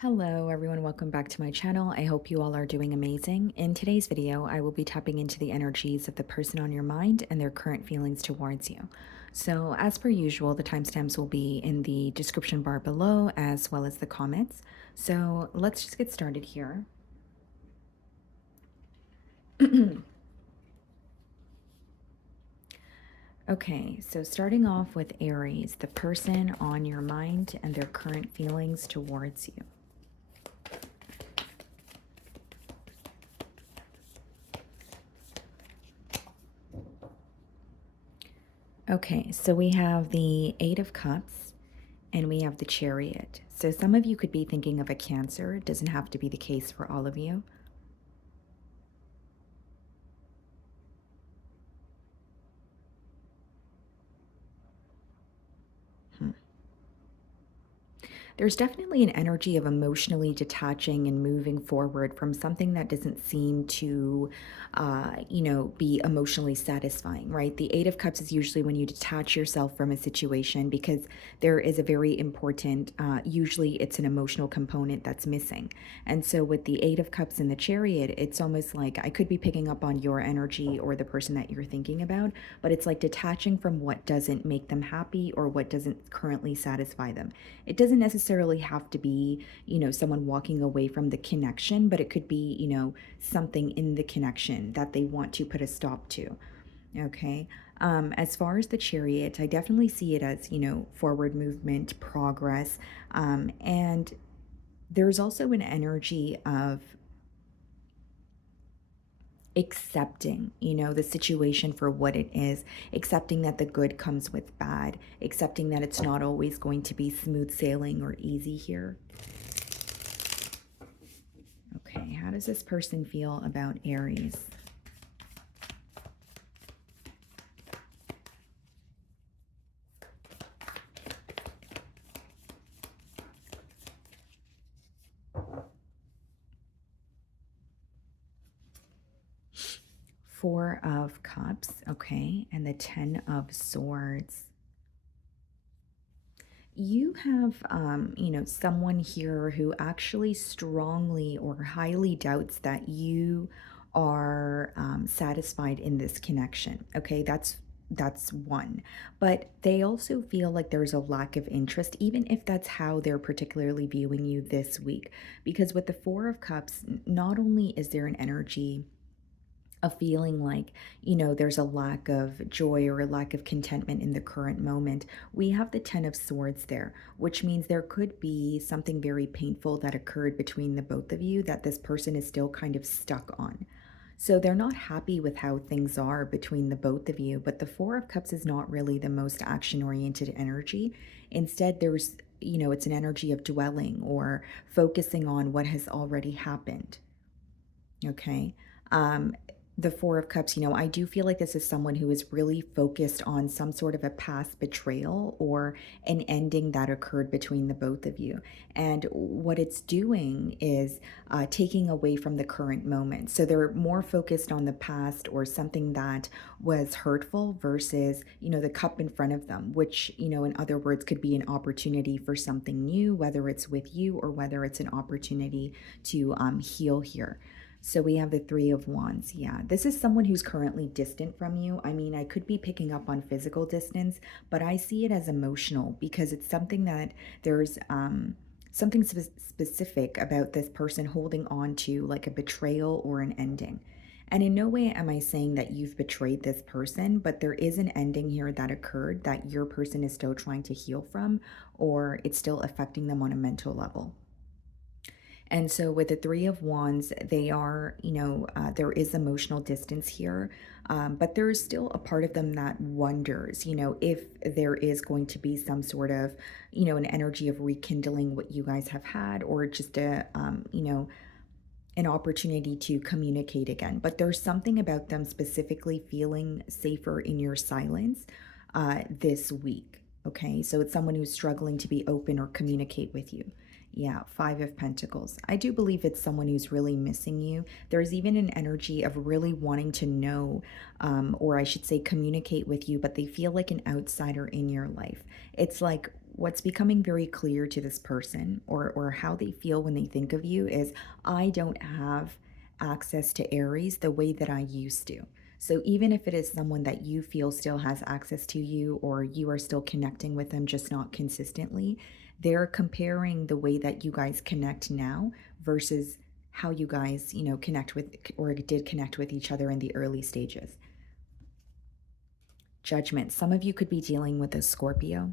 Hello everyone, welcome back to my channel. I hope you all are doing amazing. In today's video, I will be tapping into the energies of the person on your mind and their current feelings towards you. So as per usual, the timestamps will be in the description bar below as well as the comments. So let's just get started here. Okay, so starting off with Aries, the person on your mind and their current feelings towards you. Okay, so we have the Eight of Cups and we have the Chariot. So some of you could be thinking of a Cancer. It doesn't have to be the case for all of you. There's definitely an energy of emotionally detaching and moving forward from something that doesn't seem to, be emotionally satisfying, right? The Eight of Cups is usually when you detach yourself from a situation because there is a very important, usually it's an emotional component that's missing. And so with the Eight of Cups and the Chariot, it's almost like I could be picking up on your energy or the person that you're thinking about, but it's like detaching from what doesn't make them happy or what doesn't currently satisfy them. It doesn't necessarily have to be, someone walking away from the connection, but it could be, something in the connection that they want to put a stop to. Okay. As far as the Chariot, I definitely see it as, forward movement, progress. And there's also an energy of accepting, the situation for what it is, accepting that the good comes with bad, accepting that it's not always going to be smooth sailing or easy here. Okay, how does this person feel about Aries? Four of Cups, okay, and the Ten of Swords. You have, someone here who actually strongly or highly doubts that you are satisfied in this connection. Okay, that's one. But they also feel like there's a lack of interest, even if that's how they're particularly viewing you this week. Because with the Four of Cups, not only is there an energy of feeling like, there's a lack of joy or a lack of contentment in the current moment, we have the Ten of Swords there, which means there could be something very painful that occurred between the both of you that this person is still kind of stuck on. So they're not happy with how things are between the both of you, but the Four of Cups is not really the most action-oriented energy. Instead, there's, it's an energy of dwelling or focusing on what has already happened. Okay. Um, the Four of Cups, I do feel like this is someone who is really focused on some sort of a past betrayal or an ending that occurred between the both of you. And what it's doing is taking away from the current moment. So they're more focused on the past or something that was hurtful versus, the cup in front of them, which, in other words, could be an opportunity for something new, whether it's with you or whether it's an opportunity to heal here. So we have the Three of Wands. Yeah, this is someone who's currently distant from you. I mean, I could be picking up on physical distance, but I see it as emotional because it's something that there's something specific about this person holding on to, like a betrayal or an ending. And in no way am I saying that you've betrayed this person, but there is an ending here that occurred that your person is still trying to heal from, or it's still affecting them on a mental level. And so with the Three of Wands, they are, there is emotional distance here, but there is still a part of them that wonders, if there is going to be some sort of, an energy of rekindling what you guys have had, or just a, an opportunity to communicate again. But there's something about them specifically feeling safer in your silence this week. Okay, so it's someone who's struggling to be open or communicate with you. Yeah, Five of Pentacles. I do believe it's someone who's really missing you. There's even an energy of really wanting to know, or I should say communicate with you, but they feel like an outsider in your life. It's like what's becoming very clear to this person, or how they feel when they think of you, is I don't have access to Aries the way that I used to. So even if it is someone that you feel still has access to you, or you are still connecting with them, just not consistently, they're comparing the way that you guys connect now versus how you guys, connect with or did connect with each other in the early stages. Judgment. Some of you could be dealing with a Scorpio.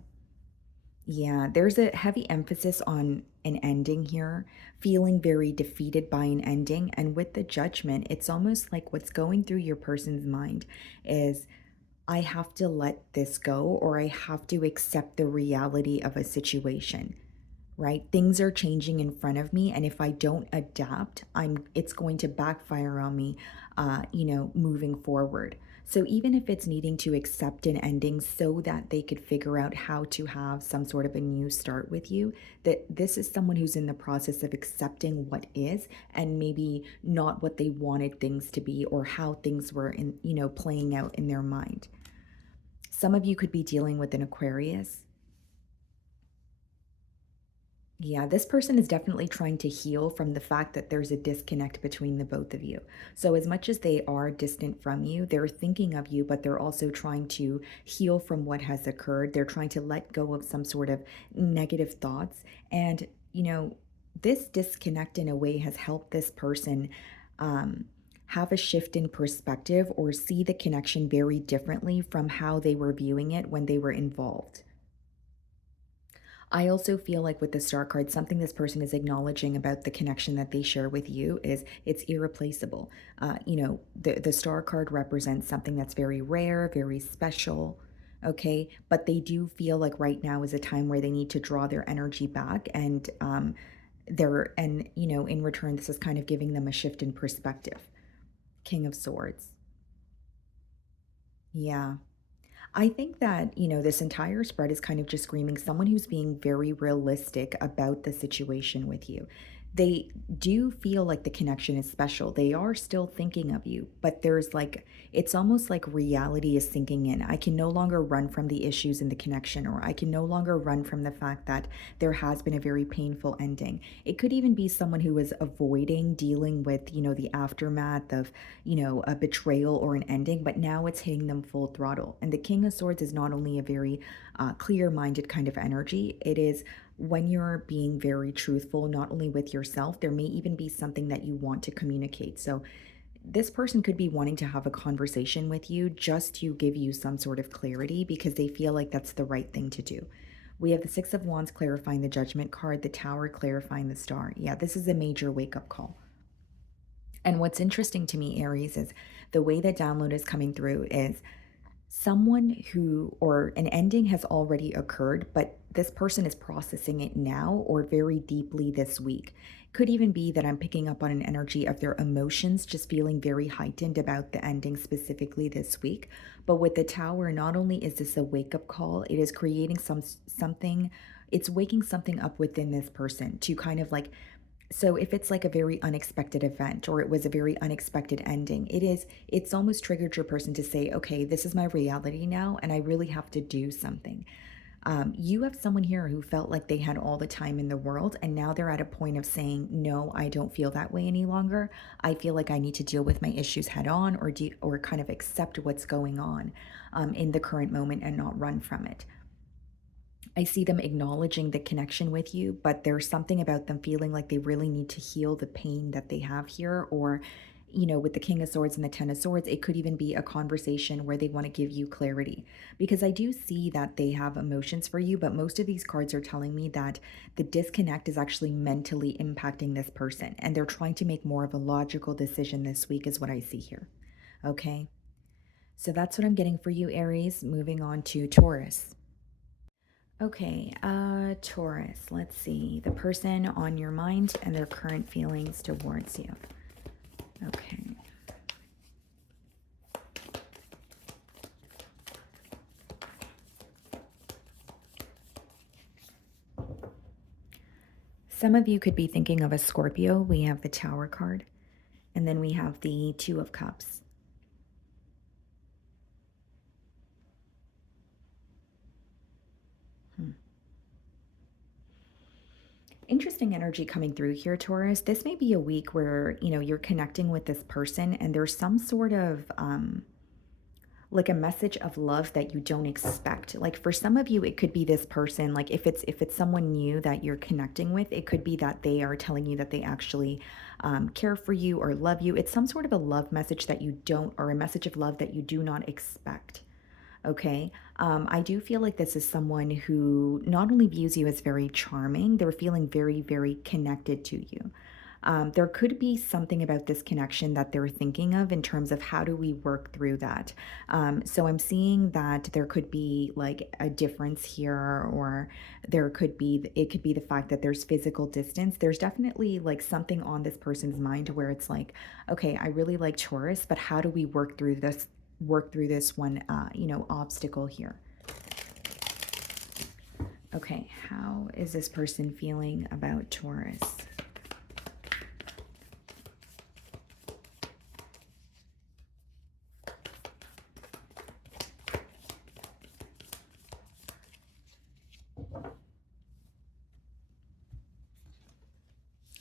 Yeah, there's a heavy emphasis on an ending here, feeling very defeated by an ending. And with the judgment, it's almost like what's going through your person's mind is, I have to let this go, or I have to accept the reality of a situation, right? Things are changing in front of me, and if I don't adapt, it's going to backfire on me, moving forward. So even if it's needing to accept an ending so that they could figure out how to have some sort of a new start with you, that this is someone who's in the process of accepting what is, and maybe not what they wanted things to be, or how things were playing out in their mind. Some of you could be dealing with an Aquarius. Yeah, this person is definitely trying to heal from the fact that there's a disconnect between the both of you. So, as much as they are distant from you, they're thinking of you, but they're also trying to heal from what has occurred. They're trying to let go of some sort of negative thoughts. And, this disconnect in a way has helped this person um, have a shift in perspective, or see the connection very differently from how they were viewing it when they were involved. I also feel like with the star card, something this person is acknowledging about the connection that they share with you is it's irreplaceable. The star card represents something that's very rare, very special. Okay. But they do feel like right now is a time where they need to draw their energy back, and in return, this is kind of giving them a shift in perspective. King of Swords. Yeah. I think that, this entire spread is kind of just screaming someone who's being very realistic about the situation with you. They do feel like the connection is special. They are still thinking of you, but it's almost like reality is sinking in. I can no longer run from the issues in the connection, or I can no longer run from the fact that there has been a very painful ending. It could even be someone who is avoiding dealing with, the aftermath of, a betrayal or an ending, but now it's hitting them full throttle. And the King of Swords is not only a very clear minded kind of energy, it is when you're being very truthful, not only with yourself, there may even be something that you want to communicate. So, this person could be wanting to have a conversation with you just to give you some sort of clarity, because they feel like that's the right thing to do. We have the Six of Wands clarifying the Judgment card, the Tower clarifying the Star. Yeah, this is a major wake up call. And what's interesting to me, Aries, is the way that download is coming through is someone who, or an ending has already occurred, but this person is processing it now or very deeply this week. Could even be that I'm picking up on an energy of their emotions just feeling very heightened about the ending specifically this week. But with the Tower, not only is this a wake up call, it is creating something, it's waking something up within this person to kind of like, so if it's like a very unexpected event, or it was a very unexpected ending, it's almost triggered your person to say, okay, this is my reality now, and I really have to do something. You have someone here who felt like they had all the time in the world, and now they're at a point of saying, no, I don't feel that way any longer. I feel like I need to deal with my issues head on, or kind of accept what's going on in the current moment and not run from it. I see them acknowledging the connection with you, but there's something about them feeling like they really need to heal the pain that they have here. Or, with the King of Swords and the Ten of Swords, it could even be a conversation where they want to give you clarity. Because I do see that they have emotions for you, but most of these cards are telling me that the disconnect is actually mentally impacting this person, and they're trying to make more of a logical decision this week, is what I see here. Okay. So that's what I'm getting for you, Aries. Moving on to Taurus. Okay, Taurus, let's see. The person on your mind and their current feelings towards you. Okay. Some of you could be thinking of a Scorpio. We have the Tower card, and then we have the Two of Cups. Interesting energy coming through here, Taurus. This may be a week where, you're connecting with this person and there's some sort of like a message of love that you don't expect. Like for some of you it could be this person, like if it's someone new that you're connecting with, it could be that they are telling you that they actually care for you or love you. It's some sort of a love message that you don't, or a message of love that you do not expect. Okay. I do feel like this is someone who not only views you as very charming, they're feeling very, very connected to you. There could be something about this connection that they're thinking of in terms of how do we work through that. So I'm seeing that there could be like a difference here, or it could be the fact that there's physical distance. There's definitely like something on this person's mind where it's like, okay, I really like Taurus, but how do we work through this one, obstacle here? Okay, how is this person feeling about Taurus?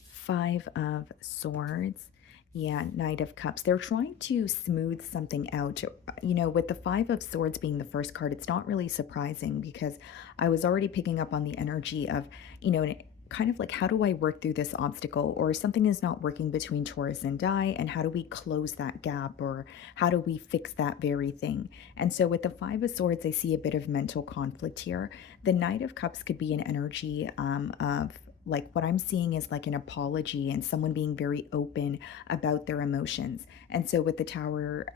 Five of Swords. Yeah, Knight of Cups. They're trying to smooth something out. With the Five of Swords being the first card, it's not really surprising because I was already picking up on the energy of, kind of like, how do I work through this obstacle, or something is not working between Taurus and I, and how do we close that gap, or how do we fix that very thing? And so with the Five of Swords, I see a bit of mental conflict here. The Knight of Cups could be an energy of, like, what I'm seeing is like an apology and someone being very open about their emotions. And so with the Tower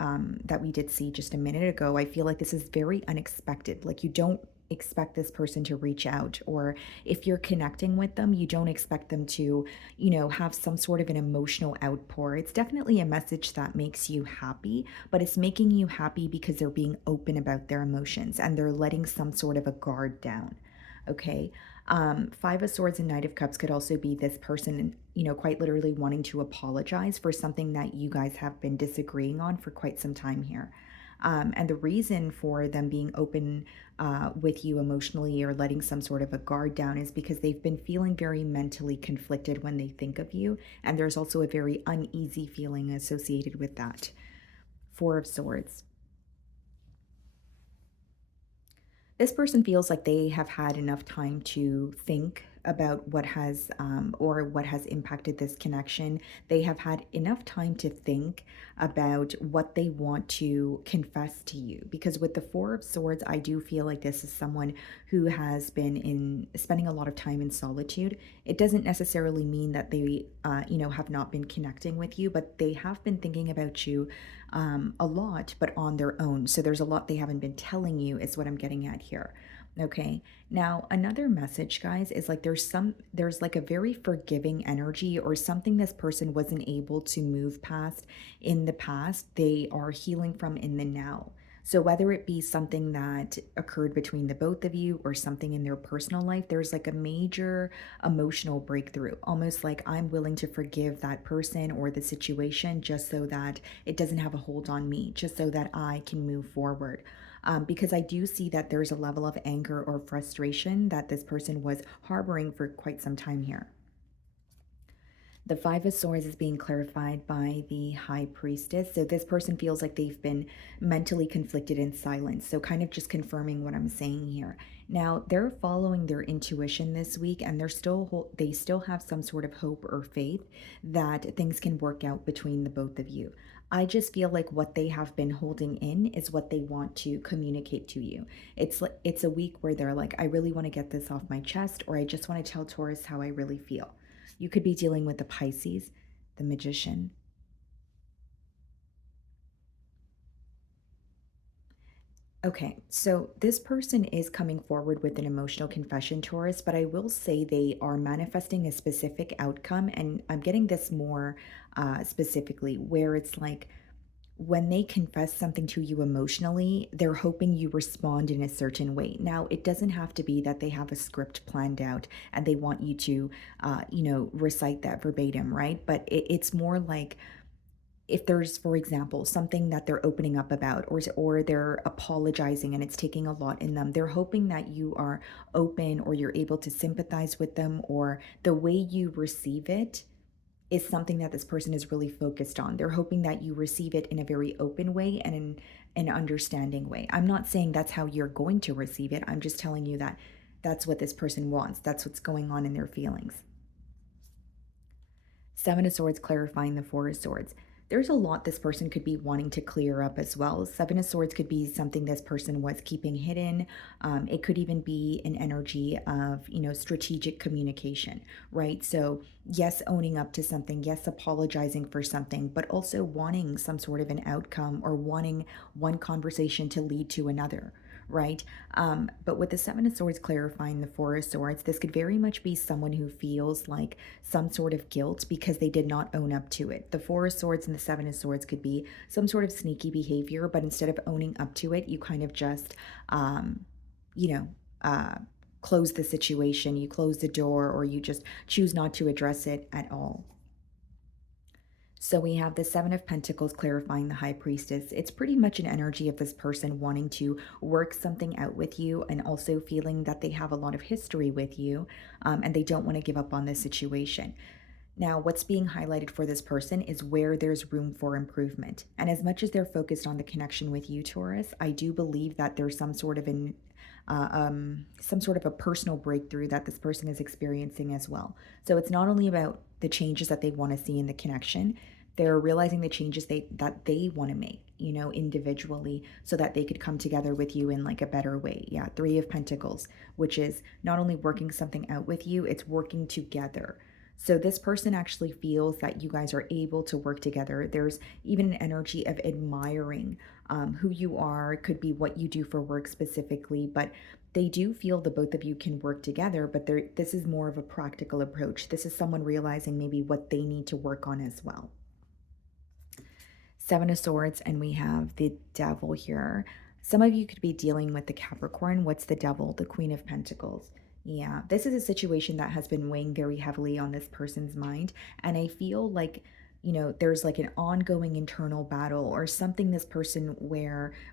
that we did see just a minute ago, I feel like this is very unexpected. Like, you don't expect this person to reach out, or if you're connecting with them, you don't expect them to, have some sort of an emotional outpour. It's definitely a message that makes you happy, but it's making you happy because they're being open about their emotions and they're letting some sort of a guard down. Okay. Five of Swords and Knight of Cups could also be this person, quite literally wanting to apologize for something that you guys have been disagreeing on for quite some time here. And the reason for them being open with you emotionally, or letting some sort of a guard down, is because they've been feeling very mentally conflicted when they think of you. And there's also a very uneasy feeling associated with that. Four of Swords. This person feels like they have had enough time to think about what has impacted this connection. They have had enough time to think about what they want to confess to you. Because with the Four of Swords, I do feel like this is someone who has been in spending a lot of time in solitude. It doesn't necessarily mean that they, have not been connecting with you, but they have been thinking about you a lot, but on their own. So there's a lot they haven't been telling you, is what I'm getting at here. Okay. Now, another message, guys, is like there's like a very forgiving energy, or something this person wasn't able to move past in the past, they are healing from in the now. So whether it be something that occurred between the both of you, or something in their personal life, there's like a major emotional breakthrough, almost like, I'm willing to forgive that person or the situation just so that it doesn't have a hold on me, just so that I can move forward. Because I do see that there's a level of anger or frustration that this person was harboring for quite some time here. The Five of Swords is being clarified by the High Priestess. So this person feels like they've been mentally conflicted in silence. So kind of just confirming what I'm saying here. Now, they're following their intuition this week, and they still have some sort of hope or faith that things can work out between the both of you. I just feel like what they have been holding in is what they want to communicate to you. It's a week where they're like, I really want to get this off my chest, or I just want to tell Taurus how I really feel. You could be dealing with the Pisces, the Magician. Okay, so this person is coming forward with an emotional confession, Taurus, but I will say they are manifesting a specific outcome. And I'm getting this more specifically, where it's like, when they confess something to you emotionally, they're hoping you respond in a certain way. Now, it doesn't have to be that they have a script planned out and they want you to, recite that verbatim, right? But it's more like, if there's, for example, something that they're opening up about, or they're apologizing and it's taking a lot in them, they're hoping that you are open or you're able to sympathize with them, or the way you receive it is something that this person is really focused on. They're hoping that you receive it in a very open way and in an understanding way. I'm not saying that's how you're going to receive it. I'm just telling you that that's what this person wants. That's what's going on in their feelings. Seven of Swords clarifying the Four of Swords. There's a lot this person could be wanting to clear up as well. Seven of Swords could be something this person was keeping hidden. It could even be an energy of, strategic communication, right? So, yes, owning up to something, yes, apologizing for something, but also wanting some sort of an outcome or wanting one conversation to lead to another, right? But with the Seven of Swords clarifying the Four of Swords, this could very much be someone who feels like some sort of guilt because they did not own up to it. The Four of Swords and the Seven of Swords could be some sort of sneaky behavior, but instead of owning up to it, you kind of just, you know, close the situation, you close the door, or you just choose not to address it at all. So we have the Seven of Pentacles clarifying the High Priestess. It's pretty much an energy of this person wanting to work something out with you and also feeling that they have a lot of history with you, and they don't want to give up on this situation. Now, what's being highlighted for this person is where there's room for improvement. And as much as they're focused on the connection with you, Taurus, I do believe that there's some sort of a personal breakthrough that this person is experiencing as well. So it's not only about the changes that they want to see in the connection, they're realizing the changes that they want to make, individually, so that they could come together with you in like a better way. Yeah, Three of Pentacles, which is not only working something out with you, it's working together. So this person actually feels that you guys are able to work together. There's even an energy of admiring who you are. It could be what you do for work specifically, but they do feel the both of you can work together, but this is more of a practical approach. This is someone realizing maybe what they need to work on as well. Seven of Swords, and we have the Devil here. Some of you could be dealing with the Capricorn. What's the Devil? The Queen of Pentacles. Yeah, this is a situation that has been weighing very heavily on this person's mind. And I feel like, there's like an ongoing internal battle or something this person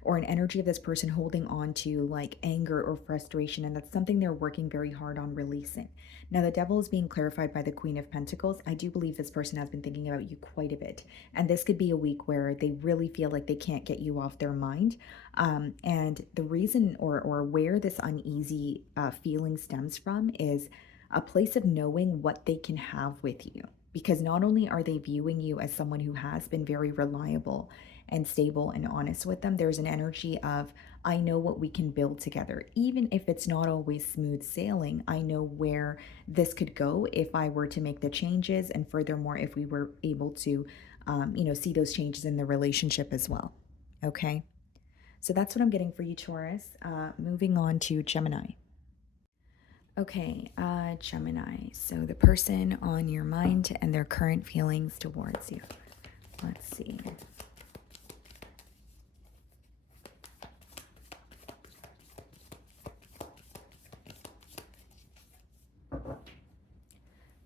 or an energy of this person holding on to like anger or frustration. And that's something they're working very hard on releasing. Now, the Devil is being clarified by the Queen of Pentacles. I do believe this person has been thinking about you quite a bit. And this could be a week where they really feel like they can't get you off their mind. And the reason or where this uneasy feeling stems from is a place of knowing what they can have with you. Because not only are they viewing you as someone who has been very reliable and stable and honest with them, there's an energy of, I know what we can build together. Even if it's not always smooth sailing, I know where this could go if I were to make the changes. And furthermore, if we were able to, see those changes in the relationship as well. Okay. So that's what I'm getting for you, Taurus. Moving on to Gemini. Okay, Gemini. So the person on your mind and their current feelings towards you. Let's see.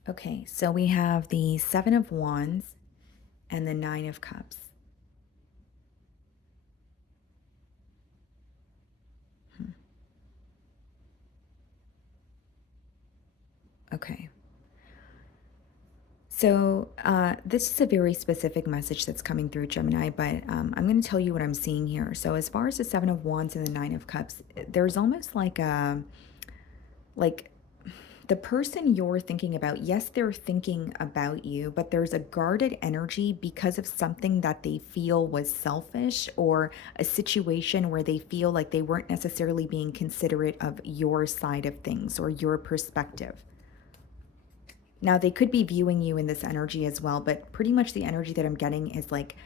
Okay, so we have the Seven of Wands and the Nine of Cups. Okay. So this is a very specific message that's coming through, Gemini, but I'm going to tell you what I'm seeing here. So as far as the Seven of Wands and the Nine of Cups, there's almost like the person you're thinking about, yes, they're thinking about you, but there's a guarded energy because of something that they feel was selfish, or a situation where they feel like they weren't necessarily being considerate of your side of things or your perspective. Now, they could be viewing you in this energy as well, but pretty much the energy that I'm getting is like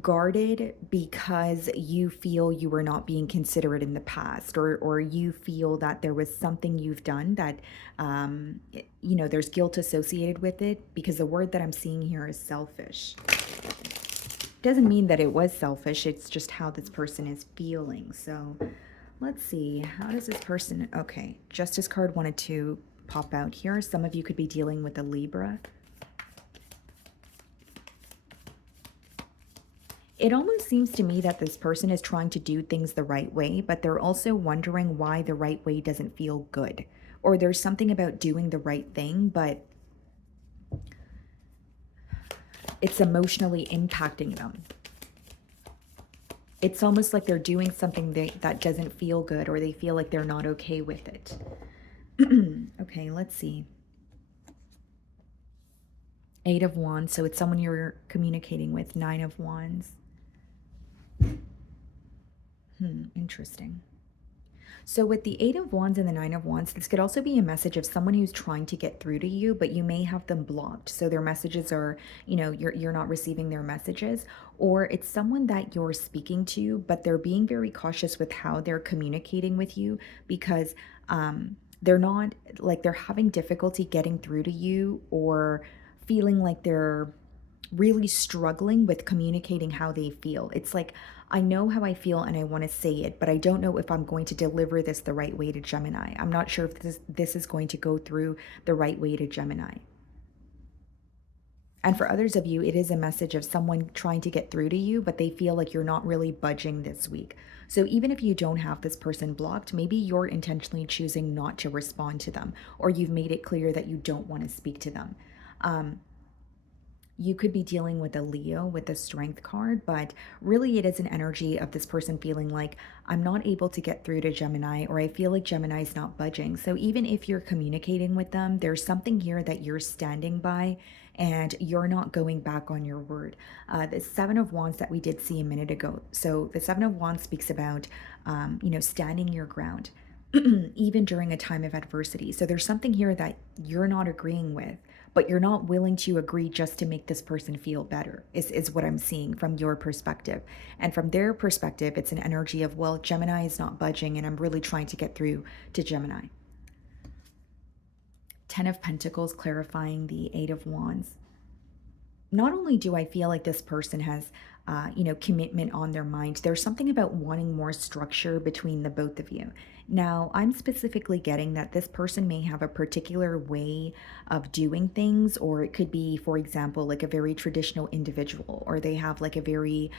guarded because you feel you were not being considerate in the past, or you feel that there was something you've done that, there's guilt associated with it, because the word that I'm seeing here is selfish. Doesn't mean that it was selfish, it's just how this person is feeling. So let's see, how does this person, okay, Justice card wanted to pop out here. Some of you could be dealing with a Libra. It almost seems to me that this person is trying to do things the right way, but they're also wondering why the right way doesn't feel good. Or there's something about doing the right thing, but it's emotionally impacting them. It's almost like they're doing something that doesn't feel good, or they feel like they're not okay with it. Okay, let's see. Eight of Wands, so it's someone you're communicating with. Nine of Wands. Interesting. So with the Eight of Wands and the Nine of Wands, this could also be a message of someone who's trying to get through to you, but you may have them blocked. So their messages are, you're not receiving their messages, or it's someone that you're speaking to, but they're being very cautious with how they're communicating with you because they're not, like, they're having difficulty getting through to you, or feeling like they're really struggling with communicating how they feel. It's like, I know how I feel and I want to say it, but I don't know if I'm going to deliver this the right way to Gemini. I'm not sure if this is going to go through the right way to Gemini. And for others of you, it is a message of someone trying to get through to you, but they feel like you're not really budging this week. So even if you don't have this person blocked, maybe you're intentionally choosing not to respond to them, or you've made it clear that you don't want to speak to them. You could be dealing with a Leo with the Strength card, but really it is an energy of this person feeling like, I'm not able to get through to Gemini, or I feel like Gemini is not budging. So even if you're communicating with them, there's something here that you're standing by and you're not going back on your word. The Seven of Wands that we did see a minute ago. So the Seven of Wands speaks about, standing your ground, even during a time of adversity. So there's something here that you're not agreeing with, but you're not willing to agree just to make this person feel better, is what I'm seeing from your perspective. And from their perspective, it's an energy of, well, Gemini is not budging and I'm really trying to get through to Gemini. Ten of Pentacles clarifying the Eight of Wands. Not only do I feel like this person has, commitment on their mind, there's something about wanting more structure between the both of you. Now, I'm specifically getting that this person may have a particular way of doing things, or it could be, for example, like a very traditional individual, or they have like a very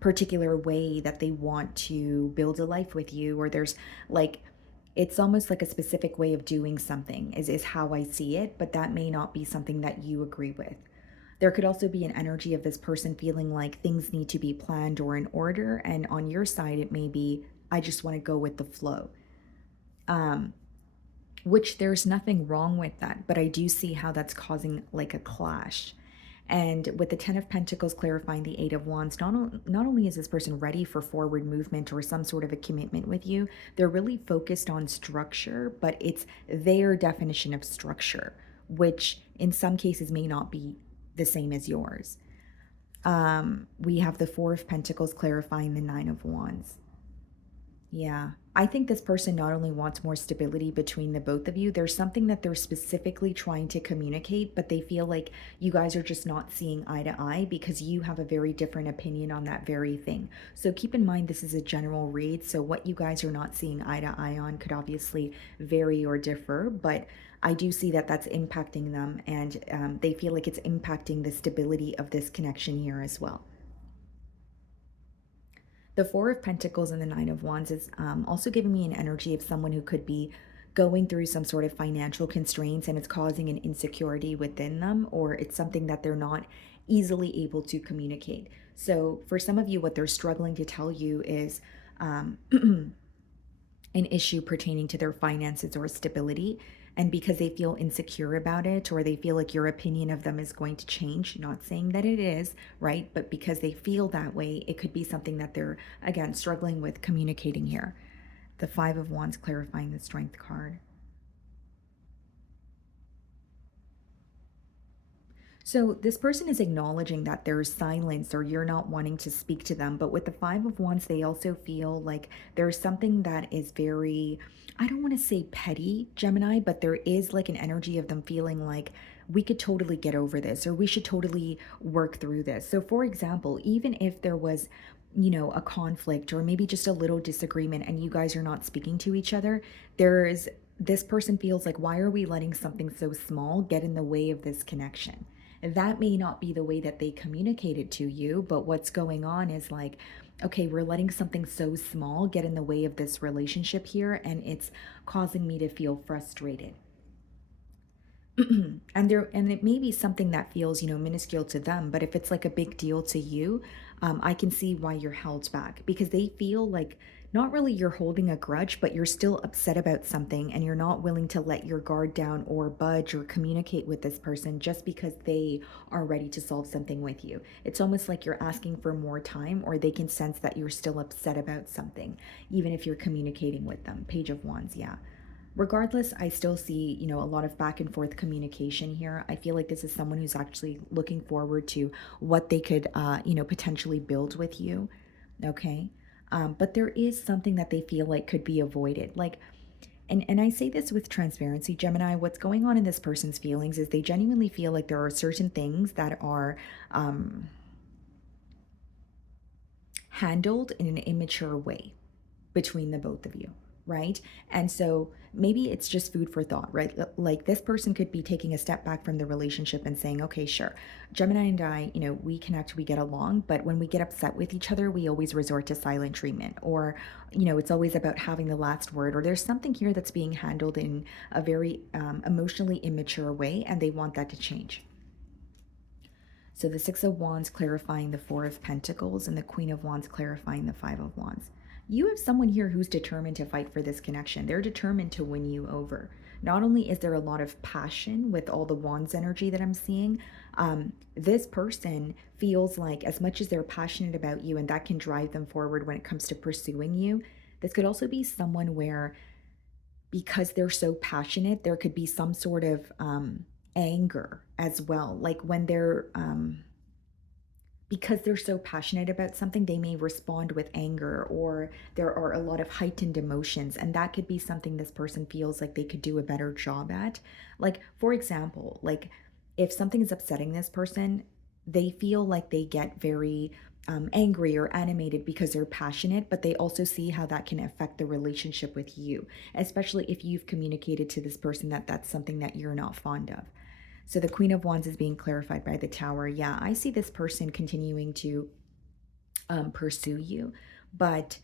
particular way that they want to build a life with you, or there's like, it's almost like a specific way of doing something is how I see it, but that may not be something that you agree with. There could also be an energy of this person feeling like things need to be planned or in order. And on your side, it may be, I just want to go with the flow. Which there's nothing wrong with that, but I do see how that's causing like a clash. And with the Ten of Pentacles clarifying the Eight of Wands, not only is this person ready for forward movement or some sort of a commitment with you, they're really focused on structure, but it's their definition of structure, which in some cases may not be the same as yours. We have the Four of Pentacles clarifying the Nine of Wands. Yeah, I think this person not only wants more stability between the both of you, there's something that they're specifically trying to communicate, but they feel like you guys are just not seeing eye to eye because you have a very different opinion on that very thing. So keep in mind, this is a general read. So what you guys are not seeing eye to eye on could obviously vary or differ, but I do see that that's impacting them, and they feel like it's impacting the stability of this connection here as well. The Four of Pentacles and the Nine of Wands is also giving me an energy of someone who could be going through some sort of financial constraints, and it's causing an insecurity within them, or it's something that they're not easily able to communicate. So for some of you, what they're struggling to tell you is an issue pertaining to their finances or stability. And because they feel insecure about it, or they feel like your opinion of them is going to change, not saying that it is, right? But because they feel that way, it could be something that they're, again, struggling with communicating here. The Five of Wands clarifying the Strength card. So this person is acknowledging that there's silence, or you're not wanting to speak to them. But with the Five of Wands, they also feel like there's something that is very, I don't want to say petty, Gemini, but there is like an energy of them feeling like we could totally get over this, or we should totally work through this. So for example, even if there was, a conflict or maybe just a little disagreement and you guys are not speaking to each other, this person feels like, why are we letting something so small get in the way of this connection? That may not be the way that they communicated to you, but what's going on is like, okay, we're letting something so small get in the way of this relationship here, and it's causing me to feel frustrated. And it may be something that feels, minuscule to them, but if it's like a big deal to you, I can see why you're held back, because they feel like not really you're holding a grudge, but you're still upset about something, and you're not willing to let your guard down or budge or communicate with this person just because they are ready to solve something with you. It's almost like you're asking for more time, or they can sense that you're still upset about something, even if you're communicating with them. Page of Wands, yeah. Regardless, I still see, a lot of back and forth communication here. I feel like this is someone who's actually looking forward to what they could, potentially build with you. Okay. But there is something that they feel like could be avoided. Like, and I say this with transparency, Gemini, what's going on in this person's feelings is they genuinely feel like there are certain things that are handled in an immature way between the both of you, right? And so maybe it's just food for thought, right? Like this person could be taking a step back from the relationship and saying, okay, sure, Gemini and I, we connect, we get along, but when we get upset with each other, we always resort to silent treatment, or, it's always about having the last word, or there's something here that's being handled in a very emotionally immature way, and they want that to change. So the Six of Wands clarifying the Four of Pentacles, and the Queen of Wands clarifying the Five of Wands. You have someone here who's determined to fight for this connection. They're determined to win you over. Not only is there a lot of passion with all the Wands energy that I'm seeing, this person feels like as much as they're passionate about you and that can drive them forward when it comes to pursuing you, this could also be someone where, because they're so passionate, there could be some sort of anger as well. Like when they're because they're so passionate about something, they may respond with anger, or there are a lot of heightened emotions, and that could be something this person feels like they could do a better job at. Like, for example, like if something is upsetting this person, they feel like they get very angry or animated because they're passionate, but they also see how that can affect the relationship with you, especially if you've communicated to this person that that's something that you're not fond of. So the Queen of Wands is being clarified by the Tower. Yeah, I see this person continuing to pursue you, but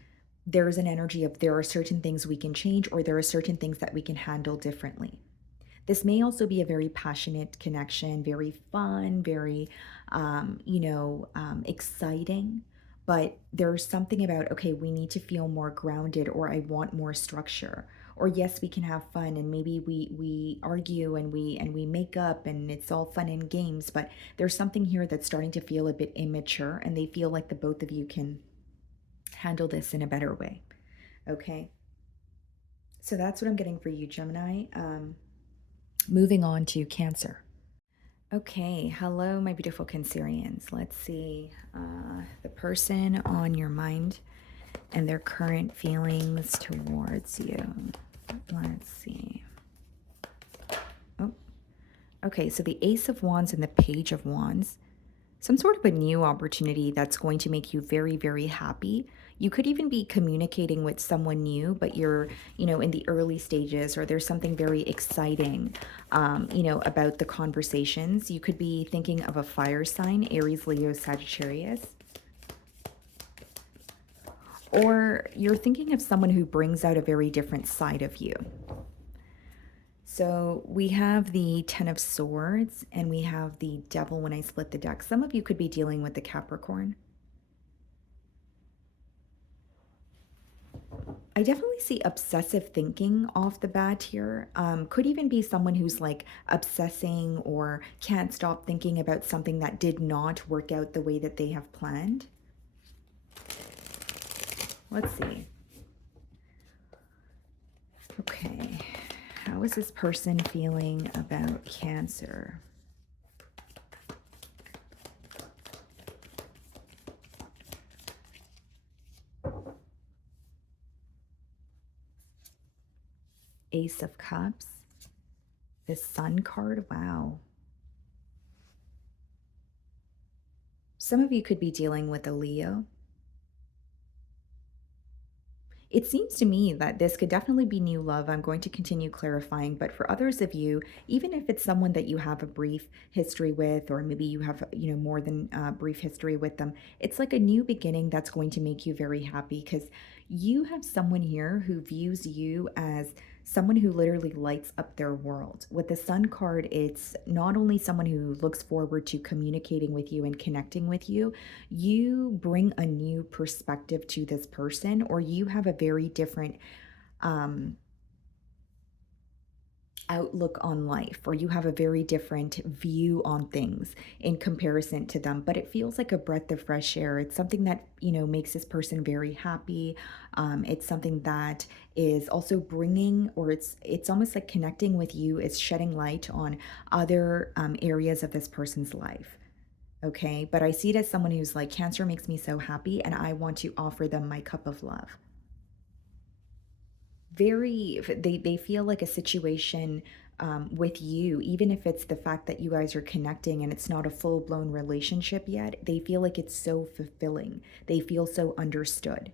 there's an energy of there are certain things we can change, or there are certain things that we can handle differently. This may also be a very passionate connection, very fun, very, exciting. But there's something about, okay, we need to feel more grounded, or I want more structure. Or yes, we can have fun, and maybe we argue and we make up, and it's all fun and games. But there's something here that's starting to feel a bit immature, and they feel like the both of you can handle this in a better way. Okay. So that's what I'm getting for you, Gemini. Moving on to Cancer. Okay, hello, my beautiful Cancerians. Let's see the person on your mind and their current feelings towards you. Let's see. Oh, okay, so the Ace of Wands and the Page of Wands. Some sort of a new opportunity that's going to make you very, very happy. You could even be communicating with someone new, but you're, in the early stages, or there's something very exciting, about the conversations. You could be thinking of a fire sign, Aries, Leo, Sagittarius. Or you're thinking of someone who brings out a very different side of you. So we have the Ten of Swords, and we have the Devil when I split the deck. Some of you could be dealing with the Capricorn. I definitely see obsessive thinking off the bat here. Could even be someone who's like obsessing or can't stop thinking about something that did not work out the way that they have planned. Let's see. Okay. How is this person feeling about Cancer? Ace of Cups. The Sun card. Wow. Some of you could be dealing with a Leo. It seems to me that this could definitely be new love. I'm going to continue clarifying, but for others of you, even if it's someone that you have a brief history with, or maybe you have, more than a brief history with them, it's like a new beginning that's going to make you very happy because you have someone here who views you as someone who literally lights up their world. With the Sun card, it's not only someone who looks forward to communicating with you and connecting with you, you bring a new perspective to this person, or you have a very different um, outlook on life, or you have a very different view on things in comparison to them. But it feels like a breath of fresh air. It's something that, makes this person very happy. It's something that is also bringing, or it's almost like connecting with you. It's shedding light on other areas of this person's life. Okay, but I see it as someone who's like, Cancer makes me so happy, and I want to offer them my cup of love. They feel like a situation with you, even if it's the fact that you guys are connecting and it's not a full blown relationship yet, they feel like it's so fulfilling. They feel so understood.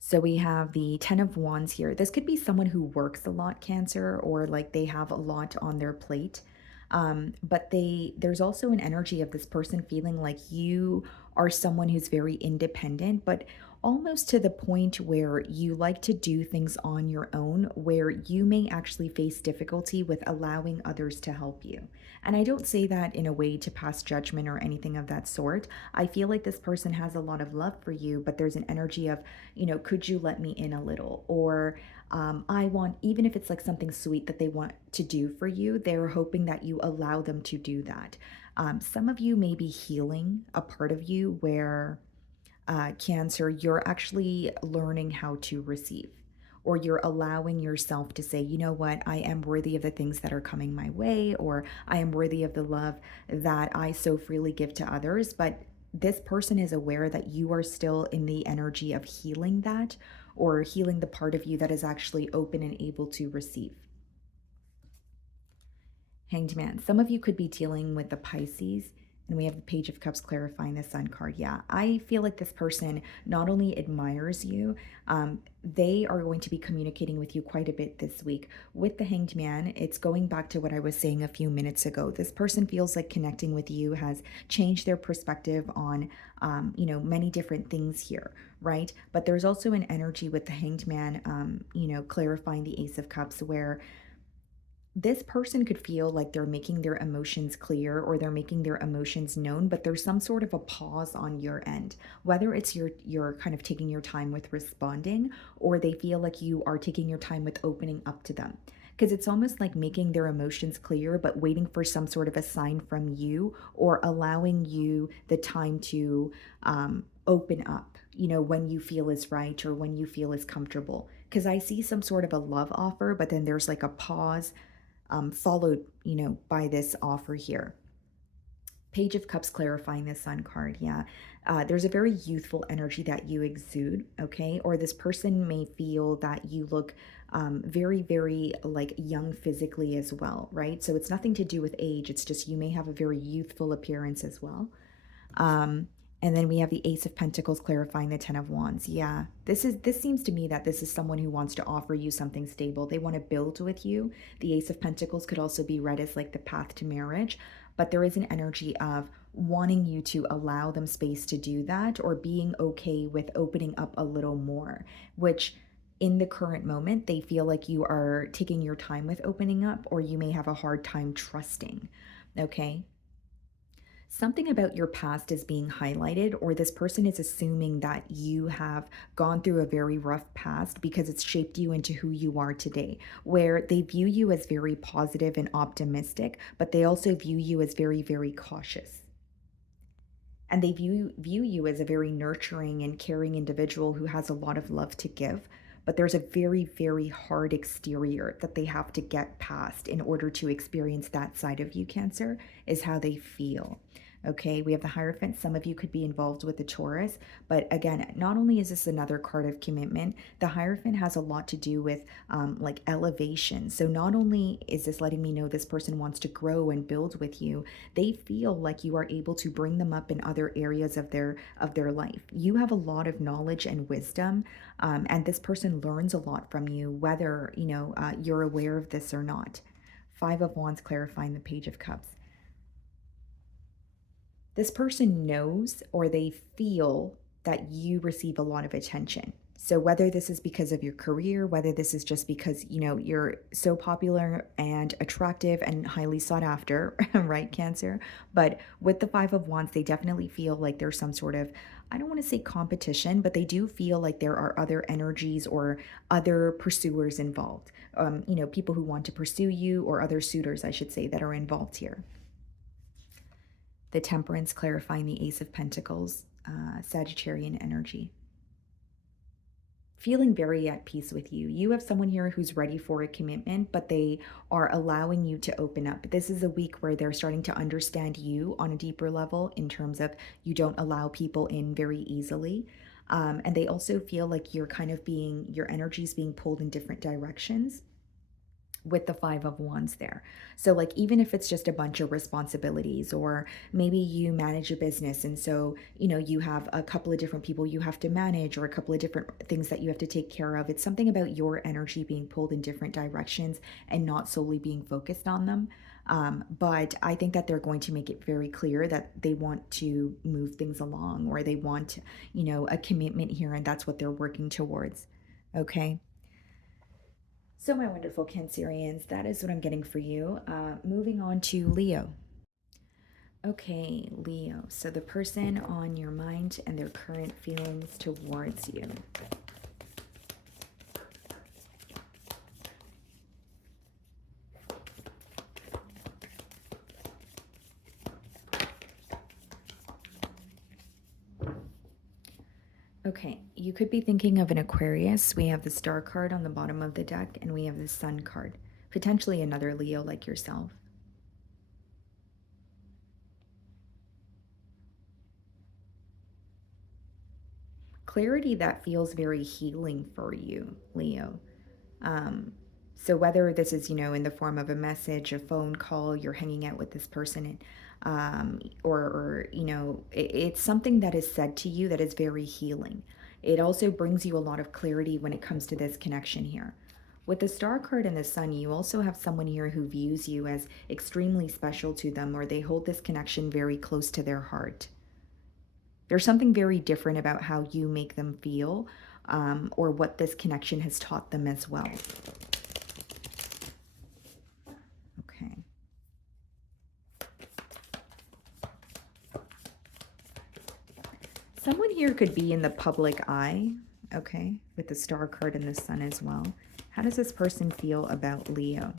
So we have the 10 of Wands here. This could be someone who works a lot, Cancer, or like they have a lot on their plate. But there's also an energy of this person feeling like you are someone who's very independent, but almost to the point where you like to do things on your own, where you may actually face difficulty with allowing others to help you. And I don't say that in a way to pass judgment or anything of that sort. I feel like this person has a lot of love for you, but there's an energy of, could you let me in a little? Or I want, even if it's like something sweet that they want to do for you, they're hoping that you allow them to do that. Some of you may be healing a part of you where, Cancer, you're actually learning how to receive, or you're allowing yourself to say, you know what, I am worthy of the things that are coming my way, or I am worthy of the love that I so freely give to others. But this person is aware that you are still in the energy of healing that, or healing the part of you that is actually open and able to receive. Hanged Man. Some of you could be dealing with the Pisces, and we have the Page of Cups clarifying the Sun card. Yeah, I feel like this person not only admires you, they are going to be communicating with you quite a bit this week. With the Hanged Man, it's going back to what I was saying a few minutes ago. This person feels like connecting with you has changed their perspective on, many different things here, right? But there's also an energy with the Hanged Man, clarifying the Ace of Cups, where this person could feel like they're making their emotions clear, or they're making their emotions known, but there's some sort of a pause on your end, whether it's you're kind of taking your time with responding, or they feel like you are taking your time with opening up to them, because it's almost like making their emotions clear but waiting for some sort of a sign from you, or allowing you the time to open up, when you feel is right, or when you feel is comfortable. Because I see some sort of a love offer, but then there's like a pause, followed, by this offer here. Page of Cups clarifying the Sun card. Yeah. There's a very youthful energy that you exude, okay? Or this person may feel that you look very, very like young physically as well, right? So it's nothing to do with age. It's just you may have a very youthful appearance as well. Um, and then we have the Ace of Pentacles clarifying the Ten of Wands. Yeah, this seems to me that this is someone who wants to offer you something stable. They want to build with you. The Ace of Pentacles could also be read as like the path to marriage, but there is an energy of wanting you to allow them space to do that, or being okay with opening up a little more, which in the current moment they feel like you are taking your time with opening up, or you may have a hard time trusting. Okay, something about your past is being highlighted, or this person is assuming that you have gone through a very rough past because it's shaped you into who you are today, where they view you as very positive and optimistic, but they also view you as very, very cautious. And they view you as a very nurturing and caring individual who has a lot of love to give, but there's a very, very hard exterior that they have to get past in order to experience that side of you, Cancer, is how they feel. Okay, we have the Hierophant. Some of you could be involved with the Taurus, but again, not only is this another card of commitment, the Hierophant has a lot to do with like elevation. So not only is this letting me know this person wants to grow and build with you, they feel like you are able to bring them up in other areas of their life. You have a lot of knowledge and wisdom, and this person learns a lot from you, whether you're aware of this or not. Five of Wands clarifying the Page of Cups. This person knows or they feel that you receive a lot of attention. So whether this is because of your career, whether this is just because, you're so popular and attractive and highly sought after, right, Cancer? But with the Five of Wands, they definitely feel like there's some sort of, I don't want to say competition, but they do feel like there are other energies or other pursuers involved. People who want to pursue you, or other suitors, I should say, that are involved here. The Temperance clarifying the Ace of Pentacles, Sagittarian energy. Feeling very at peace with you. You have someone here who's ready for a commitment, but they are allowing you to open up. This is a week where they're starting to understand you on a deeper level, in terms of you don't allow people in very easily. And they also feel like you're kind of your energy's being pulled in different directions with the Five of Wands there. So like, even if it's just a bunch of responsibilities, or maybe you manage a business and so you have a couple of different people you have to manage, or a couple of different things that you have to take care of. It's something about your energy being pulled in different directions and not solely being focused on them. But I think that they're going to make it very clear that they want to move things along, or they want a commitment here, and that's what they're working towards. Okay. So, my wonderful Cancerians, that is what I'm getting for you. Moving on to Leo. Okay, Leo. So, the person on your mind and their current feelings towards you. Okay, you could be thinking of an Aquarius. We have the Star card on the bottom of the deck, and we have the Sun card. Potentially another Leo like yourself. Clarity that feels very healing for you, Leo. Um, so whether this is, in the form of a message, a phone call, you're hanging out with this person, it's something that is said to you that is very healing. It also brings you a lot of clarity when it comes to this connection here. With the Star card and the Sun, you also have someone here who views you as extremely special to them, or they hold this connection very close to their heart. There's something very different about how you make them feel, or what this connection has taught them as well. Okay. Someone here could be in the public eye, okay, with the Star card and the Sun as well. How does this person feel about Leo?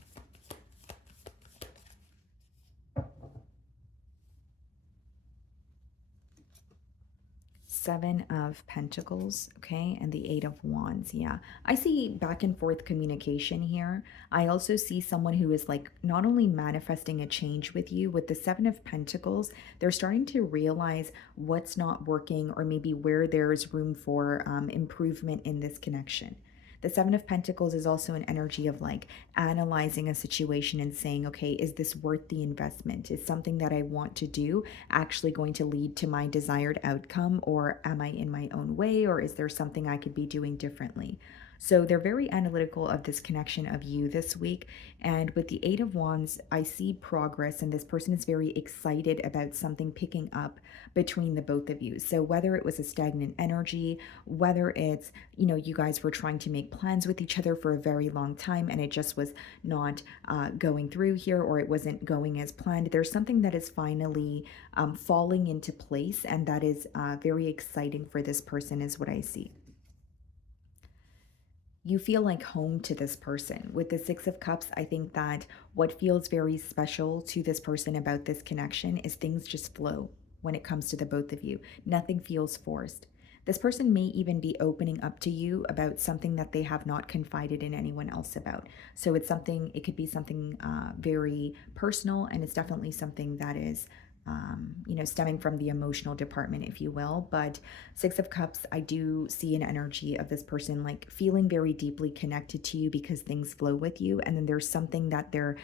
Seven of Pentacles, okay, and the Eight of Wands. Yeah, I see back and forth communication here. I also see someone who is like not only manifesting a change with you. With the Seven of Pentacles, they're starting to realize what's not working, or maybe where there's room for improvement in this connection. The Seven of Pentacles is also an energy of like analyzing a situation and saying, okay, is this worth the investment? Is something that I want to do actually going to lead to my desired outcome, or am I in my own way, or is there something I could be doing differently? So they're very analytical of this connection of you this week. And with the Eight of Wands, I see progress, and this person is very excited about something picking up between the both of you. So whether it was a stagnant energy, whether it's, you guys were trying to make plans with each other for a very long time and it just was not going through here, or it wasn't going as planned, there's something that is finally falling into place, and that is very exciting for this person, is what I see. You feel like home to this person. With the Six of Cups, I think that what feels very special to this person about this connection is things just flow when it comes to the both of you. Nothing feels forced. This person may even be opening up to you about something that they have not confided in anyone else about. So it could be something very personal, and it's definitely something that is stemming from the emotional department, if you will. But Six of Cups, I do see an energy of this person like feeling very deeply connected to you because things flow with you. And then there's something that they're,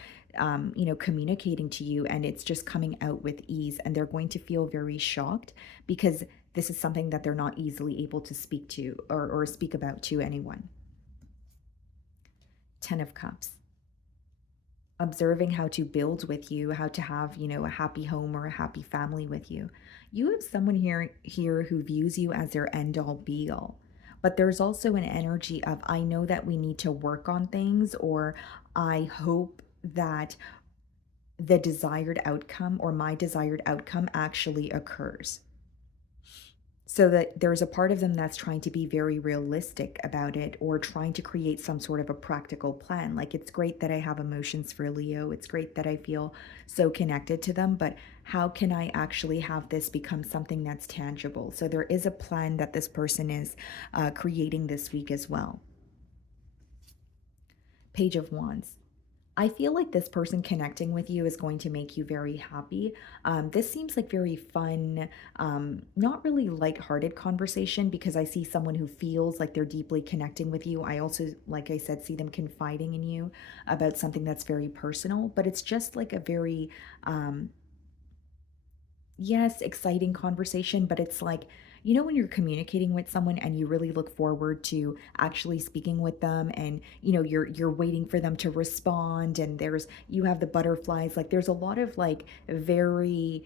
communicating to you, and it's just coming out with ease. And they're going to feel very shocked because this is something that they're not easily able to speak to or speak about to anyone. Ten of Cups, observing how to build with you, how to have, a happy home or a happy family with you. You have someone here who views you as their end all be all. But there's also an energy of I know that we need to work on things, or I hope that the desired outcome or my desired outcome actually occurs. So that there's a part of them that's trying to be very realistic about it, or trying to create some sort of a practical plan. Like, it's great that I have emotions for Leo. It's great that I feel so connected to them, but how can I actually have this become something that's tangible? So there is a plan that this person is creating this week as well. Page of Wands. I feel like this person connecting with you is going to make you very happy. This seems like very fun, not really lighthearted conversation, because I see someone who feels like they're deeply connecting with you. I also, like I said, see them confiding in you about something that's very personal, but it's just like a very, yes, exciting conversation, but it's like, when you're communicating with someone and you really look forward to actually speaking with them, and you're waiting for them to respond, and you have the butterflies, like there's a lot of like very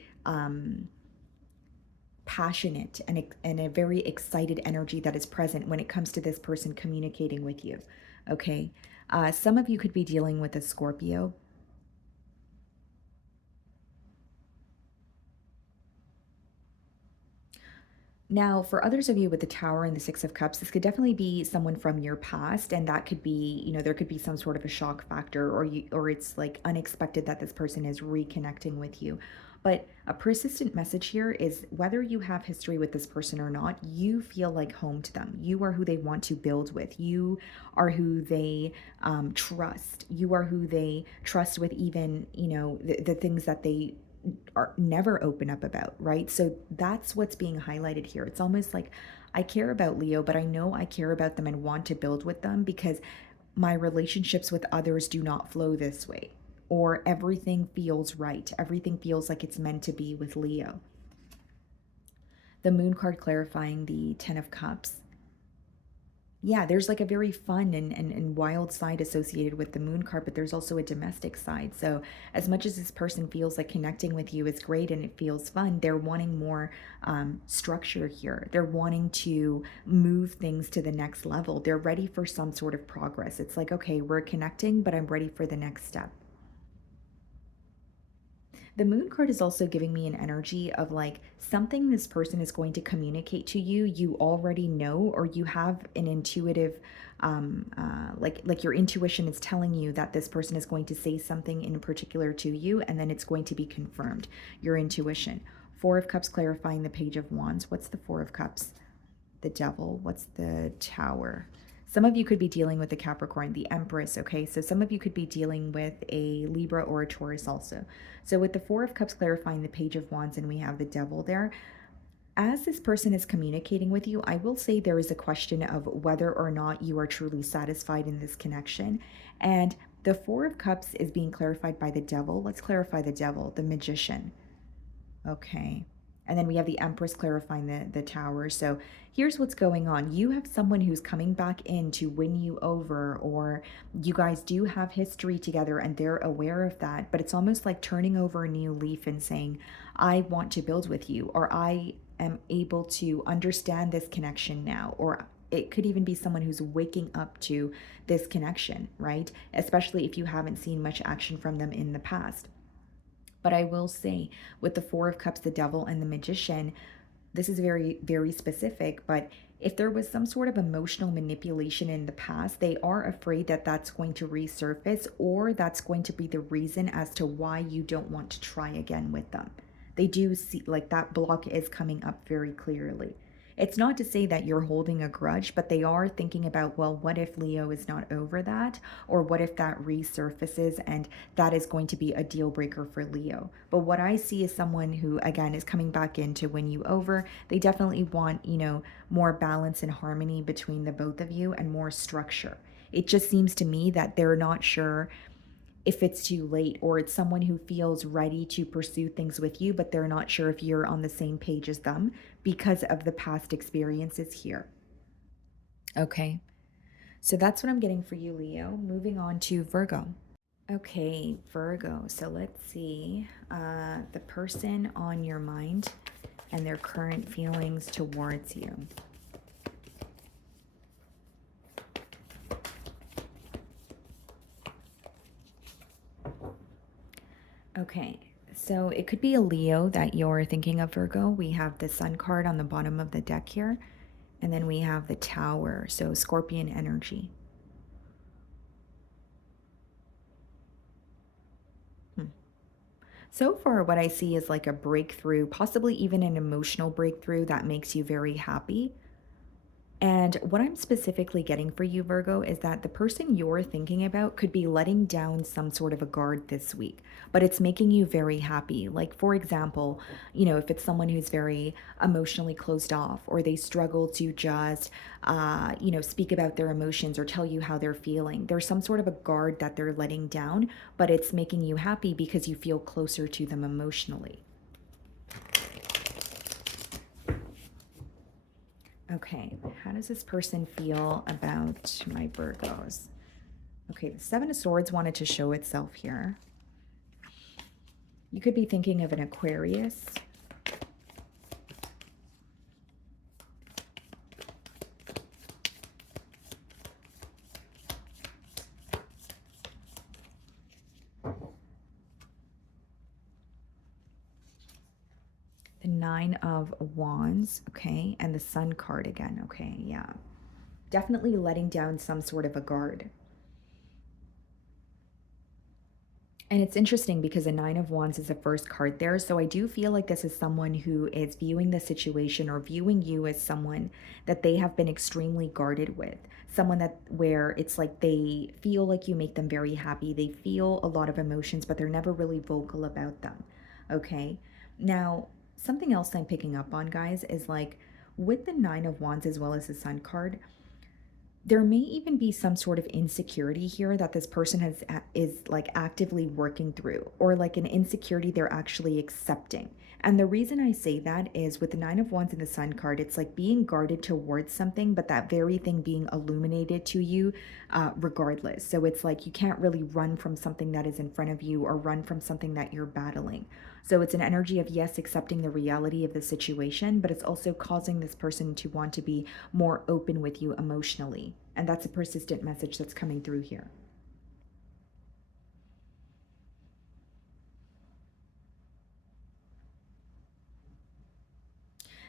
passionate and a very excited energy that is present when it comes to this person communicating with you. Okay. Some of you could be dealing with a Scorpio. Now, for others of you with the Tower and the Six of Cups, this could definitely be someone from your past, and that could be, there could be some sort of a shock factor, or it's like unexpected that this person is reconnecting with you. But a persistent message here is whether you have history with this person or not, you feel like home to them. You are who they want to build with. You are who they trust. You are who they trust with, even, the things that they are never open up about, right? So that's what's being highlighted here. It's almost like I care about Leo, but I know I care about them and want to build with them because my relationships with others do not flow this way, or everything feels right. Everything feels like it's meant to be with Leo. The Moon card clarifying the Ten of Cups. Yeah, there's like a very fun and wild side associated with the Moon card, but there's also a domestic side. So as much as this person feels like connecting with you is great and it feels fun, they're wanting more structure here. They're wanting to move things to the next level. They're ready for some sort of progress. It's like, okay, we're connecting, but I'm ready for the next step. The Moon card is also giving me an energy of like something this person is going to communicate to you, you already know, or you have an intuitive, like your intuition is telling you that this person is going to say something in particular to you, and then it's going to be confirmed. Your intuition. Four of Cups clarifying the Page of Wands. What's the Four of Cups? The Devil. What's the Tower? Some of you could be dealing with the Capricorn, the Empress, okay? So some of you could be dealing with a Libra or a Taurus also. So with the Four of Cups clarifying the Page of Wands, and we have the Devil there, as this person is communicating with you, I will say there is a question of whether or not you are truly satisfied in this connection. And the Four of Cups is being clarified by the Devil. Let's clarify the Devil, the Magician. Okay. And then we have the Empress clarifying the Tower. So here's what's going on. You have someone who's coming back in to win you over, or you guys do have history together and they're aware of that. But it's almost like turning over a new leaf and saying, I want to build with you, or I am able to understand this connection now, or it could even be someone who's waking up to this connection, right? Especially if you haven't seen much action from them in the past. But I will say, with the Four of Cups, the Devil, and the Magician, this is very, very specific, but if there was some sort of emotional manipulation in the past, they are afraid that that's going to resurface, or that's going to be the reason as to why you don't want to try again with them. They do see, like, that block is coming up very clearly. It's not to say that you're holding a grudge, but they are thinking about, well, what if Leo is not over that? Or what if that resurfaces and that is going to be a deal breaker for Leo? But what I see is someone who, again, is coming back in to win you over. They definitely want, more balance and harmony between the both of you and more structure. It just seems to me that they're not sure if it's too late, or it's someone who feels ready to pursue things with you, but they're not sure if you're on the same page as them because of the past experiences here. Okay, so that's what I'm getting for you, Leo. Moving on to Virgo. Okay, Virgo. So let's see the person on your mind and their current feelings towards you. Okay, so it could be a Leo that you're thinking of, Virgo. We have the Sun card on the bottom of the deck here, and then we have the Tower, so Scorpion energy. So far, what I see is like a breakthrough, possibly even an emotional breakthrough that makes you very happy. And what I'm specifically getting for you, Virgo, is that the person you're thinking about could be letting down some sort of a guard this week, but it's making you very happy. Like, for example, if it's someone who's very emotionally closed off, or they struggle to just, speak about their emotions or tell you how they're feeling, there's some sort of a guard that they're letting down, but it's making you happy because you feel closer to them emotionally. Okay, how does this person feel about my Virgos? Okay, the Seven of Swords wanted to show itself here. You could be thinking of an Aquarius. The Nine of Wands, okay, and the Sun card again, okay, yeah. Definitely letting down some sort of a guard. And it's interesting because the Nine of Wands is the first card there. So I do feel like this is someone who is viewing the situation or viewing you as someone that they have been extremely guarded with. Someone that where it's like they feel like you make them very happy. They feel a lot of emotions, but they're never really vocal about them. Okay. Now, something else I'm picking up on, guys, is like with the Nine of Wands as well as the Sun card, there may even be some sort of insecurity here that this person is like actively working through, or like an insecurity they're actually accepting. And the reason I say that is with the Nine of Wands and the Sun card, it's like being guarded towards something, but that very thing being illuminated to you regardless. So it's like you can't really run from something that is in front of you or run from something that you're battling. So it's an energy of, yes, accepting the reality of the situation, but it's also causing this person to want to be more open with you emotionally. And that's a persistent message that's coming through here.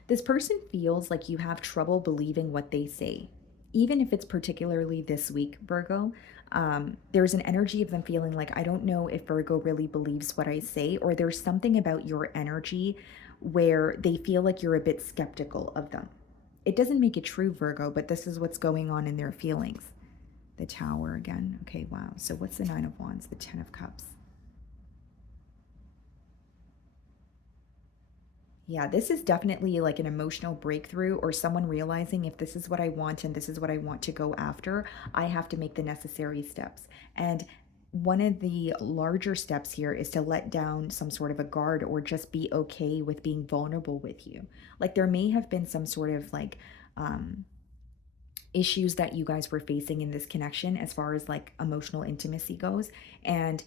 This person feels like you have trouble believing what they say, even if it's particularly this week, Virgo. There's an energy of them feeling like, I don't know if Virgo really believes what I say, or there's something about your energy where they feel like you're a bit skeptical of them. It doesn't make it true, Virgo, but this is what's going on in their feelings. The Tower again. Okay, wow. So what's the Nine of Wands? The Ten of Cups. Yeah, this is definitely like an emotional breakthrough, or someone realizing, if this is what I want and this is what I want to go after, I have to make the necessary steps. And one of the larger steps here is to let down some sort of a guard, or just be okay with being vulnerable with you. Like there may have been some sort of like issues that you guys were facing in this connection as far as like emotional intimacy goes. And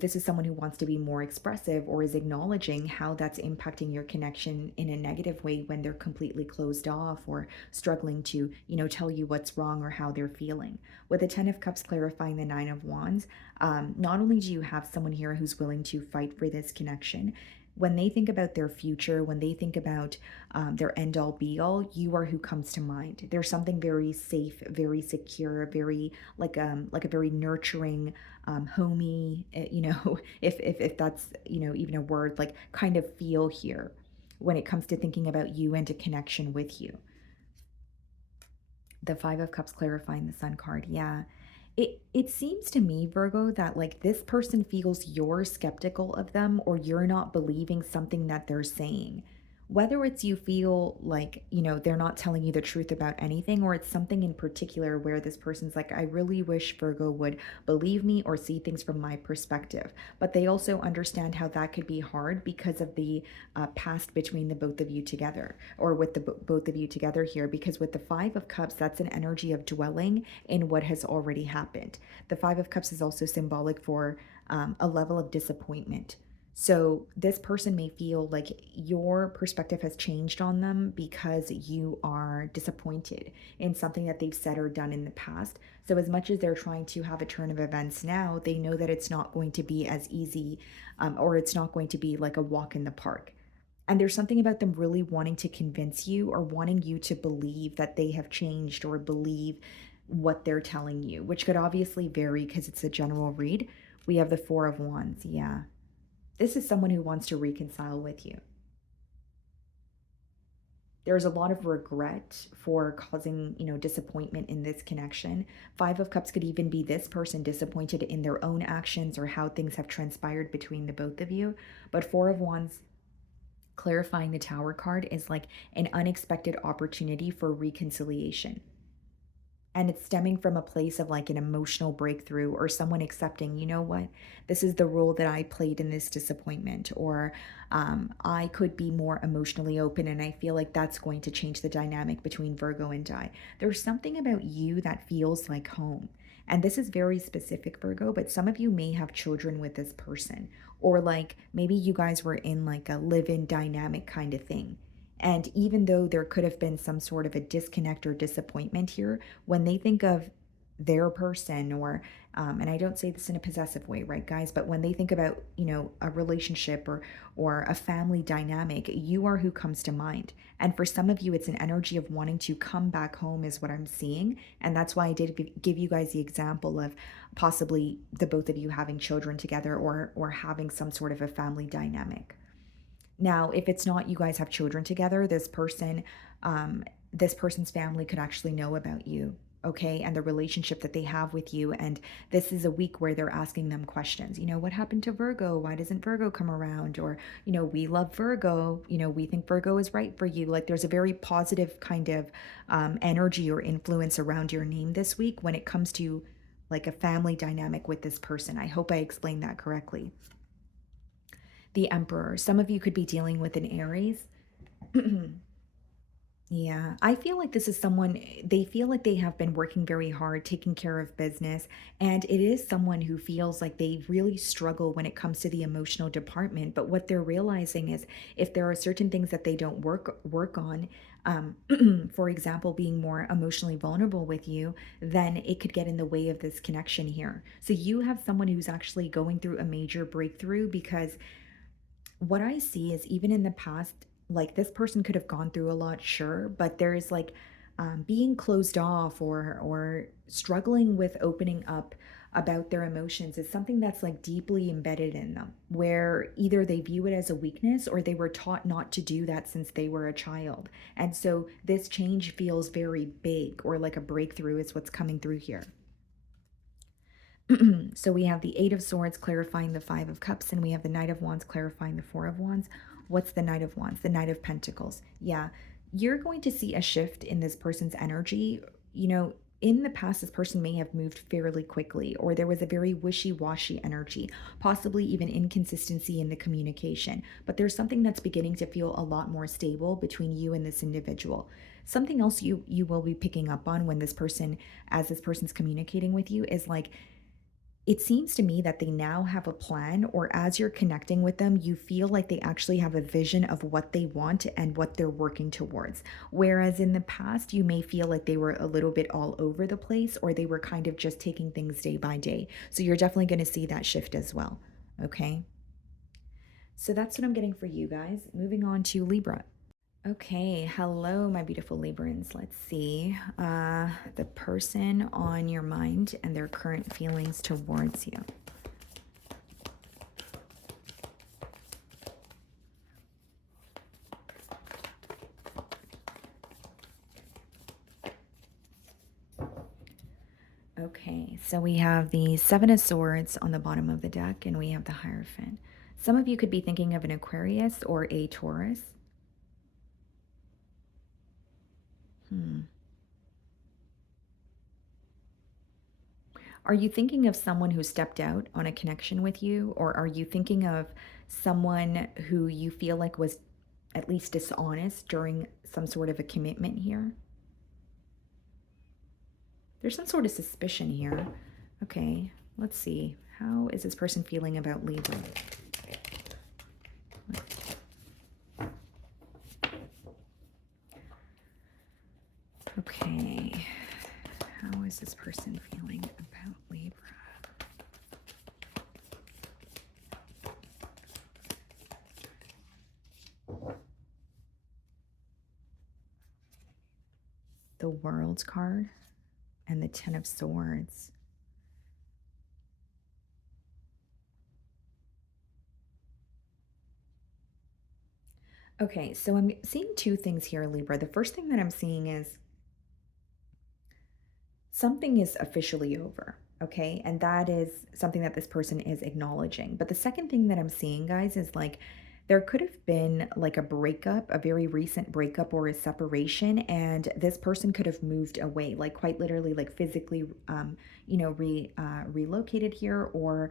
this is someone who wants to be more expressive, or is acknowledging how that's impacting your connection in a negative way when they're completely closed off, or struggling to, tell you what's wrong or how they're feeling. With the Ten of Cups clarifying the Nine of Wands, not only do you have someone here who's willing to fight for this connection, when they think about their future, when they think about their end all be all, you are who comes to mind. There's something very safe, very secure, very like a very nurturing, homey, if that's even a word, like kind of feel here. when it comes to thinking about you and a connection with you. The Five of Cups clarifying the Sun card. Yeah. It seems to me, Virgo, that like this person feels you're skeptical of them or you're not believing something that they're saying. Whether it's you feel like, they're not telling you the truth about anything, or it's something in particular where this person's like, I really wish Virgo would believe me or see things from my perspective. But they also understand how that could be hard because of the past between the both of you together, or with the both of you together here. Because with the Five of Cups, that's an energy of dwelling in what has already happened. The Five of Cups is also symbolic for a level of disappointment. So this person may feel like your perspective has changed on them because you are disappointed in something that they've said or done in the past. So as much as they're trying to have a turn of events now, they know that it's not going to be as easy, or it's not going to be like a walk in the park. And there's something about them really wanting to convince you or wanting you to believe that they have changed or believe what they're telling you, which could obviously vary because it's a general read. We have the Four of Wands. Yeah. This is someone who wants to reconcile with you. There's a lot of regret for causing, disappointment in this connection. Five of Cups could even be this person disappointed in their own actions or how things have transpired between the both of you. But Four of Wands clarifying the Tower card is like an unexpected opportunity for reconciliation. And it's stemming from a place of like an emotional breakthrough or someone accepting, you know what, this is the role that I played in this disappointment, or I could be more emotionally open, and I feel like that's going to change the dynamic between Virgo and I. There's something about you that feels like home. And this is very specific, Virgo, but some of you may have children with this person, or like maybe you guys were in like a live-in dynamic kind of thing. And even though there could have been some sort of a disconnect or disappointment here, when they think of their person, or, and I don't say this in a possessive way, right, guys? But when they think about, a relationship or a family dynamic, you are who comes to mind. And for some of you, it's an energy of wanting to come back home, is what I'm seeing. And that's why I did give you guys the example of possibly the both of you having children together, or having some sort of a family dynamic. Now, if it's not you guys have children together, this person's family could actually know about you, okay, and the relationship that they have with you. And this is a week where they're asking them questions. What happened to Virgo? Why doesn't Virgo come around? Or, we love Virgo. We think Virgo is right for you. Like there's a very positive kind of energy or influence around your name this week when it comes to like a family dynamic with this person. I hope I explained that correctly. The Emperor. Some of you could be dealing with an Aries. Yeah, I feel like this is someone, they feel like they have been working very hard, taking care of business, and it is someone who feels like they really struggle when it comes to the emotional department. But what they're realizing is if there are certain things that they don't work on, for example, being more emotionally vulnerable with you, then it could get in the way of this connection here. So you have someone who's actually going through a major breakthrough, because what I see is even in the past, like this person could have gone through a lot, sure, but there is like being closed off, or struggling with opening up about their emotions is something that's like deeply embedded in them, where either they view it as a weakness or they were taught not to do that since they were a child. And so this change feels very big, or like a breakthrough is what's coming through here. So we have the Eight of Swords clarifying the Five of Cups, and we have the Knight of Wands clarifying the Four of Wands. What's the Knight of Wands? The Knight of Pentacles. Yeah, you're going to see a shift in this person's energy. In the past, this person may have moved fairly quickly, or there was a very wishy-washy energy, possibly even inconsistency in the communication. But there's something that's beginning to feel a lot more stable between you and this individual. Something else you will be picking up on when as this person's communicating with you, is like, it seems to me that they now have a plan, or as you're connecting with them, you feel like they actually have a vision of what they want and what they're working towards. Whereas in the past, you may feel like they were a little bit all over the place, or they were kind of just taking things day by day. So you're definitely going to see that shift as well. Okay. So that's what I'm getting for you guys. Moving on to Libra. Okay, hello, my beautiful Librans. Let's see the person on your mind and their current feelings towards you. Okay, so we have the Seven of Swords on the bottom of the deck, and we have the Hierophant. Some of you could be thinking of an Aquarius or a Taurus. Hmm. Are you thinking of someone who stepped out on a connection with you, or are you thinking of someone who you feel like was at least dishonest during some sort of a commitment here? There's some sort of suspicion here. Okay, let's see. How is this person feeling about Libra? Okay, how is this person feeling about Libra? The World card and the Ten of Swords. Okay, so I'm seeing two things here, Libra. The first thing that I'm seeing is something is officially over, okay? And that is something that this person is acknowledging. But the second thing that I'm seeing, guys, is like there could have been like a breakup, a very recent breakup or a separation, and this person could have moved away, like quite literally, like physically, relocated here, or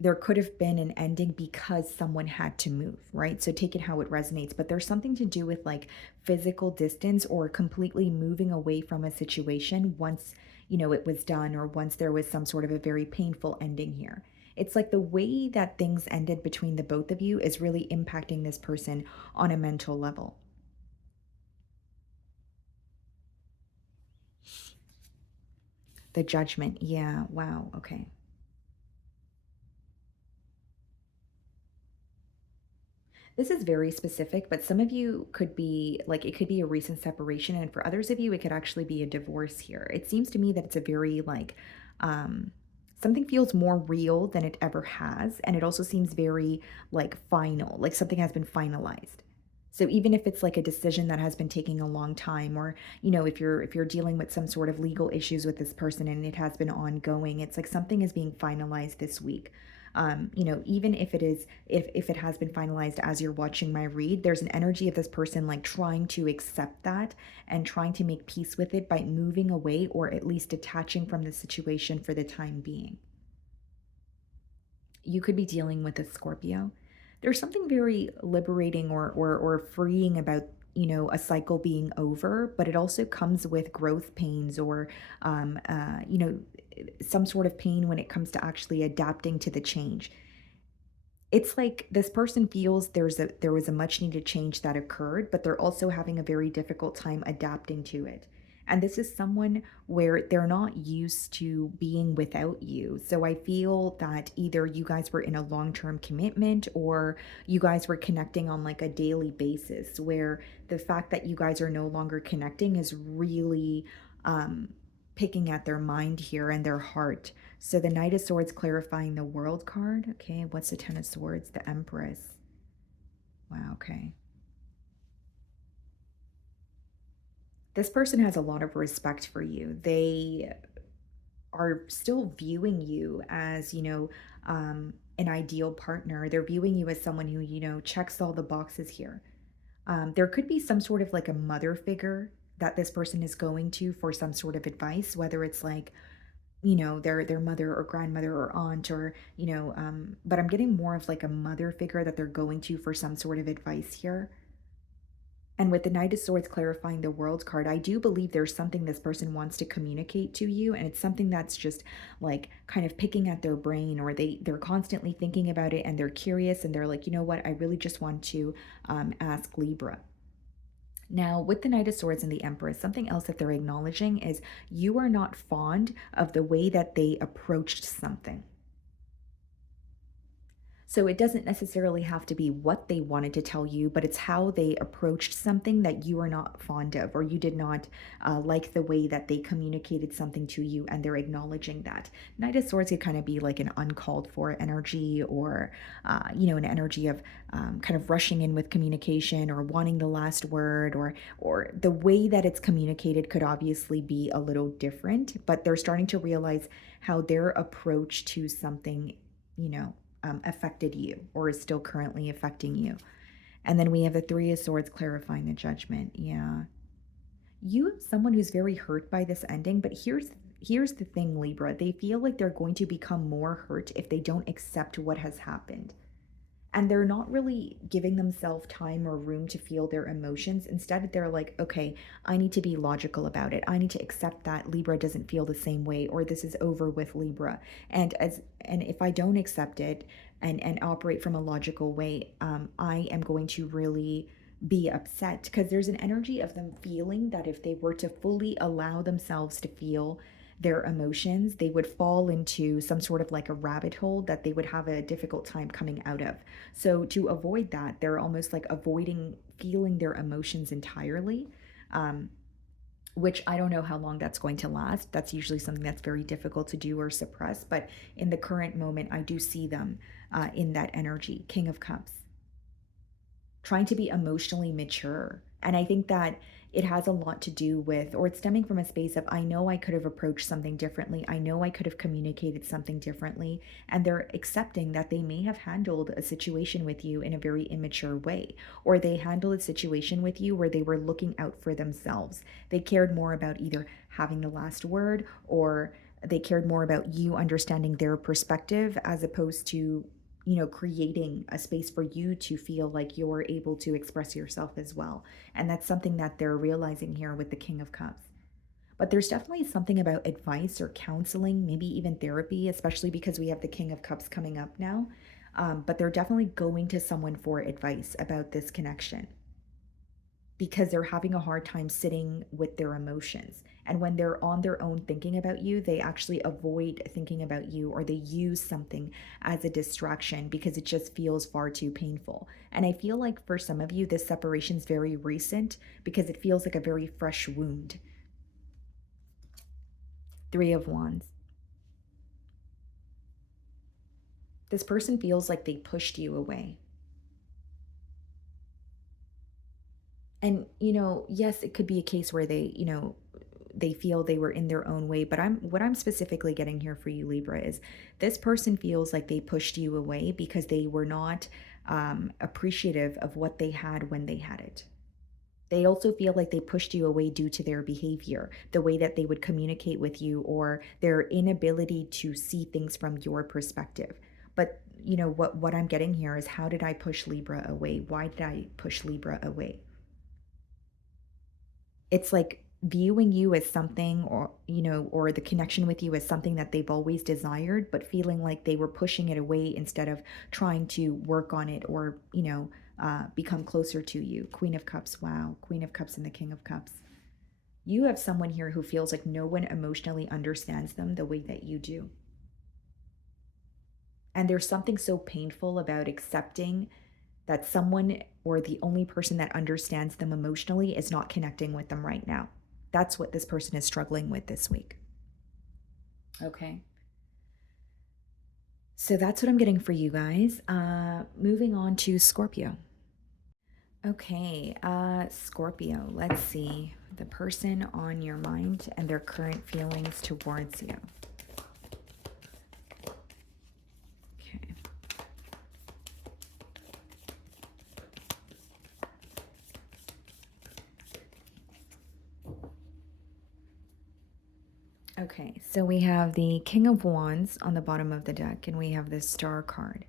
there could have been an ending because someone had to move, right? So take it how it resonates, but there's something to do with like physical distance or completely moving away from a situation once, it was done, or once there was some sort of a very painful ending here. It's like the way that things ended between the both of you is really impacting this person on a mental level. The Judgment. Yeah. Wow. Okay. This is very specific, but some of you could be like, it could be a recent separation, and for others of you, it could actually be a divorce here. It seems to me that it's a very like, something feels more real than it ever has, and it also seems very like final, like something has been finalized. So even if it's like a decision that has been taking a long time, or if you're dealing with some sort of legal issues with this person and it has been ongoing, it's like something is being finalized this week. Even if it is, if it has been finalized as you're watching my read, there's an energy of this person like trying to accept that and trying to make peace with it by moving away, or at least detaching from the situation for the time being. You could be dealing with a Scorpio. There's something very liberating or freeing about, a cycle being over, but it also comes with growth pains, or some sort of pain when it comes to actually adapting to the change. It's like this person feels there was a much needed change that occurred, but they're also having a very difficult time adapting to it. And this is someone where they're not used to being without you. So I feel that either you guys were in a long-term commitment, or you guys were connecting on like a daily basis, where the fact that you guys are no longer connecting is really picking at their mind here and their heart. So the Knight of Swords clarifying the World card. Okay, what's the Ten of Swords? The Empress. Wow, okay. This person has a lot of respect for you. They are still viewing you as, an ideal partner. They're viewing you as someone who, checks all the boxes here. There could be some sort of like a mother figure that this person is going to for some sort of advice, whether it's like, their mother or grandmother or aunt, or but I'm getting more of like a mother figure that they're going to for some sort of advice here. And with the Knight of Swords clarifying the World card, I do believe there's something this person wants to communicate to you, and it's something that's just like kind of picking at their brain, or they're constantly thinking about it, and they're curious, and they're like, you know what, I really just want to ask Libra. Now, with the Knight of Swords and the Empress, something else that they're acknowledging is you are not fond of the way that they approached something. So it doesn't necessarily have to be what they wanted to tell you, but it's how they approached something that you are not fond of, or you did not like the way that they communicated something to you, and they're acknowledging that. Knight of Swords could kind of be like an uncalled for energy, or, an energy of kind of rushing in with communication or wanting the last word, or the way that it's communicated could obviously be a little different, but they're starting to realize how their approach to something, you know, affected you or is still currently affecting you. And then we have the Three of Swords clarifying the Judgment. Yeah. You have someone who's very hurt by this ending, but here's the thing, Libra. They feel like they're going to become more hurt if they don't accept what has happened. And they're not really giving themselves time or room to feel their emotions. Instead, they're like, okay, I need to be logical about it. I need to accept that Libra doesn't feel the same way, or this is over with Libra. And if I don't accept it and operate from a logical way, I am going to really be upset, because there's an energy of them feeling that if they were to fully allow themselves to feel their emotions, they would fall into some sort of like a rabbit hole that they would have a difficult time coming out of. So to avoid that, they're almost like avoiding feeling their emotions entirely, which I don't know how long that's going to last. That's usually something that's very difficult to do or suppress. But in the current moment, I do see them in that energy. King of Cups, trying to be emotionally mature. And I think that it has a lot to do with, or it's stemming from a space of, I know I could have approached something differently. I know I could have communicated something differently. And they're accepting that they may have handled a situation with you in a very immature way, or they handled a situation with you where they were looking out for themselves. They cared more about either having the last word, or they cared more about you understanding their perspective, as opposed to creating a space for you to feel like you're able to express yourself as well. And that's something that they're realizing here with the King of Cups. But there's definitely something about advice or counseling, maybe even therapy, especially because we have the King of Cups coming up now. But they're definitely going to someone for advice about this connection, because they're having a hard time sitting with their emotions. And when they're on their own thinking about you, they actually avoid thinking about you, or they use something as a distraction because it just feels far too painful. And I feel like for some of you, this separation is very recent because it feels like a very fresh wound. Three of Wands. This person feels like they pushed you away. And, yes, it could be a case where they feel they were in their own way, but what I'm specifically getting here for you, Libra, is this person feels like they pushed you away because they were not appreciative of what they had when they had it. They also feel like they pushed you away due to their behavior, the way that they would communicate with you, or their inability to see things from your perspective. But what I'm getting here is, how did I push Libra away? Why did I push Libra away? It's like viewing you as something, or the connection with you as something that they've always desired, but feeling like they were pushing it away instead of trying to work on it, or, become closer to you. Queen of Cups. Wow. Queen of Cups and the King of Cups. You have someone here who feels like no one emotionally understands them the way that you do. And there's something so painful about accepting that someone, or the only person that understands them emotionally, is not connecting with them right now. That's what this person is struggling with this week. Okay. So that's what I'm getting for you guys. Moving on to Scorpio. Okay, Scorpio, let's see the person on your mind and their current feelings towards you. Okay. Okay, so we have the King of Wands on the bottom of the deck, and we have this Star card.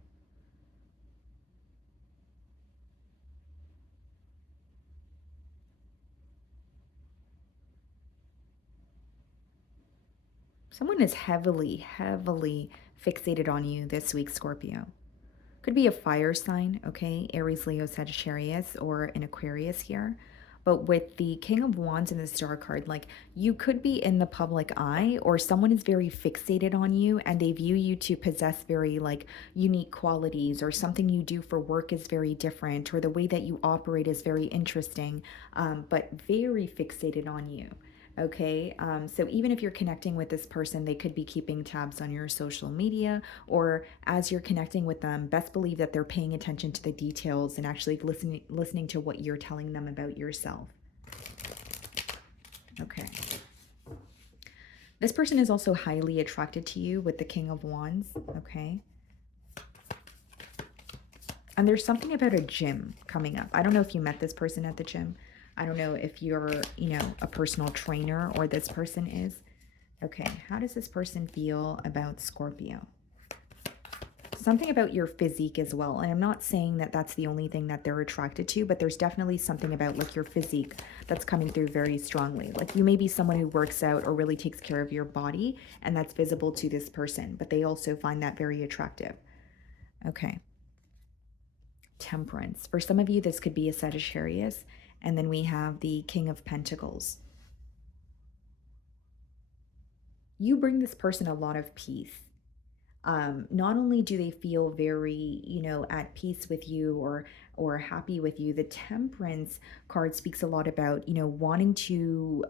Someone is heavily, heavily fixated on you this week, Scorpio. Could be a fire sign, okay? Aries, Leo, Sagittarius, or an Aquarius here. But with the King of Wands and the Star card, like you could be in the public eye, or someone is very fixated on you and they view you to possess very like unique qualities, or something you do for work is very different, or the way that you operate is very interesting, but very fixated on you. Okay, so even if you're connecting with this person, they could be keeping tabs on your social media, or as you're connecting with them, best believe that they're paying attention to the details and actually listening to what you're telling them about yourself. Okay. This person is also highly attracted to you with the King of Wands, okay? And there's something about a gym coming up. I don't know if you met this person at the gym. I don't know if you're, a personal trainer or this person is. Okay, how does this person feel about Scorpio? Something about your physique as well. And I'm not saying that that's the only thing that they're attracted to, but there's definitely something about like your physique that's coming through very strongly. Like you may be someone who works out or really takes care of your body, and that's visible to this person, but they also find that very attractive. Okay. Temperance. For some of you, this could be a Sagittarius. And then we have the King of Pentacles. You bring this person a lot of peace. Not only do they feel very, at peace with you or happy with you, the Temperance card speaks a lot about, wanting to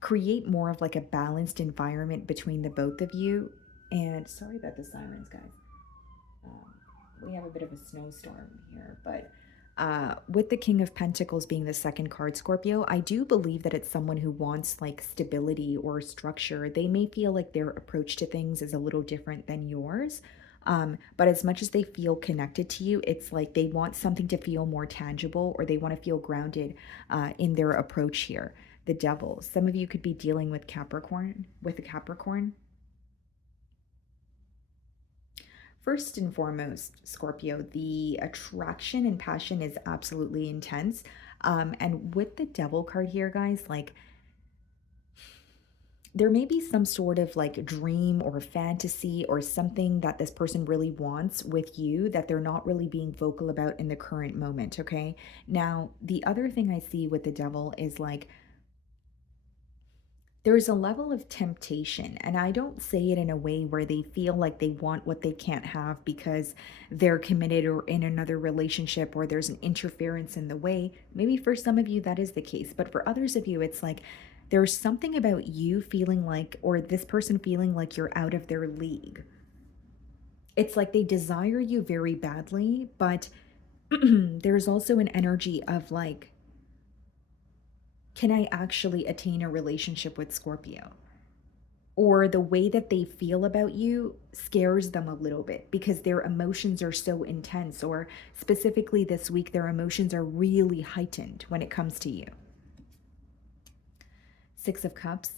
create more of like a balanced environment between the both of you. And sorry about the sirens, guys. We have a bit of a snowstorm here, but with the King of Pentacles being the second card, Scorpio, I do believe that it's someone who wants like stability or structure. They may feel like their approach to things is a little different than yours. But as much as they feel connected to you, it's like they want something to feel more tangible, or they want to feel grounded in their approach here. The Devil. Some of you could be dealing with Capricorn, with a Capricorn. First and foremost, Scorpio, the attraction and passion is absolutely intense. And with the Devil card here, guys, like there may be some sort of like dream or fantasy or something that this person really wants with you that they're not really being vocal about in the current moment, okay? Now, the other thing I see with the Devil is like there's a level of temptation, and I don't say it in a way where they feel like they want what they can't have because they're committed or in another relationship, or there's an interference in the way. Maybe for some of you that is the case, but for others of you it's like there's something about you feeling like, or this person feeling like you're out of their league. It's like they desire you very badly, but there's also an energy of like, can I actually attain a relationship with Scorpio? Or the way that they feel about you scares them a little bit because their emotions are so intense, or specifically this week, their emotions are really heightened when it comes to you. Six of Cups.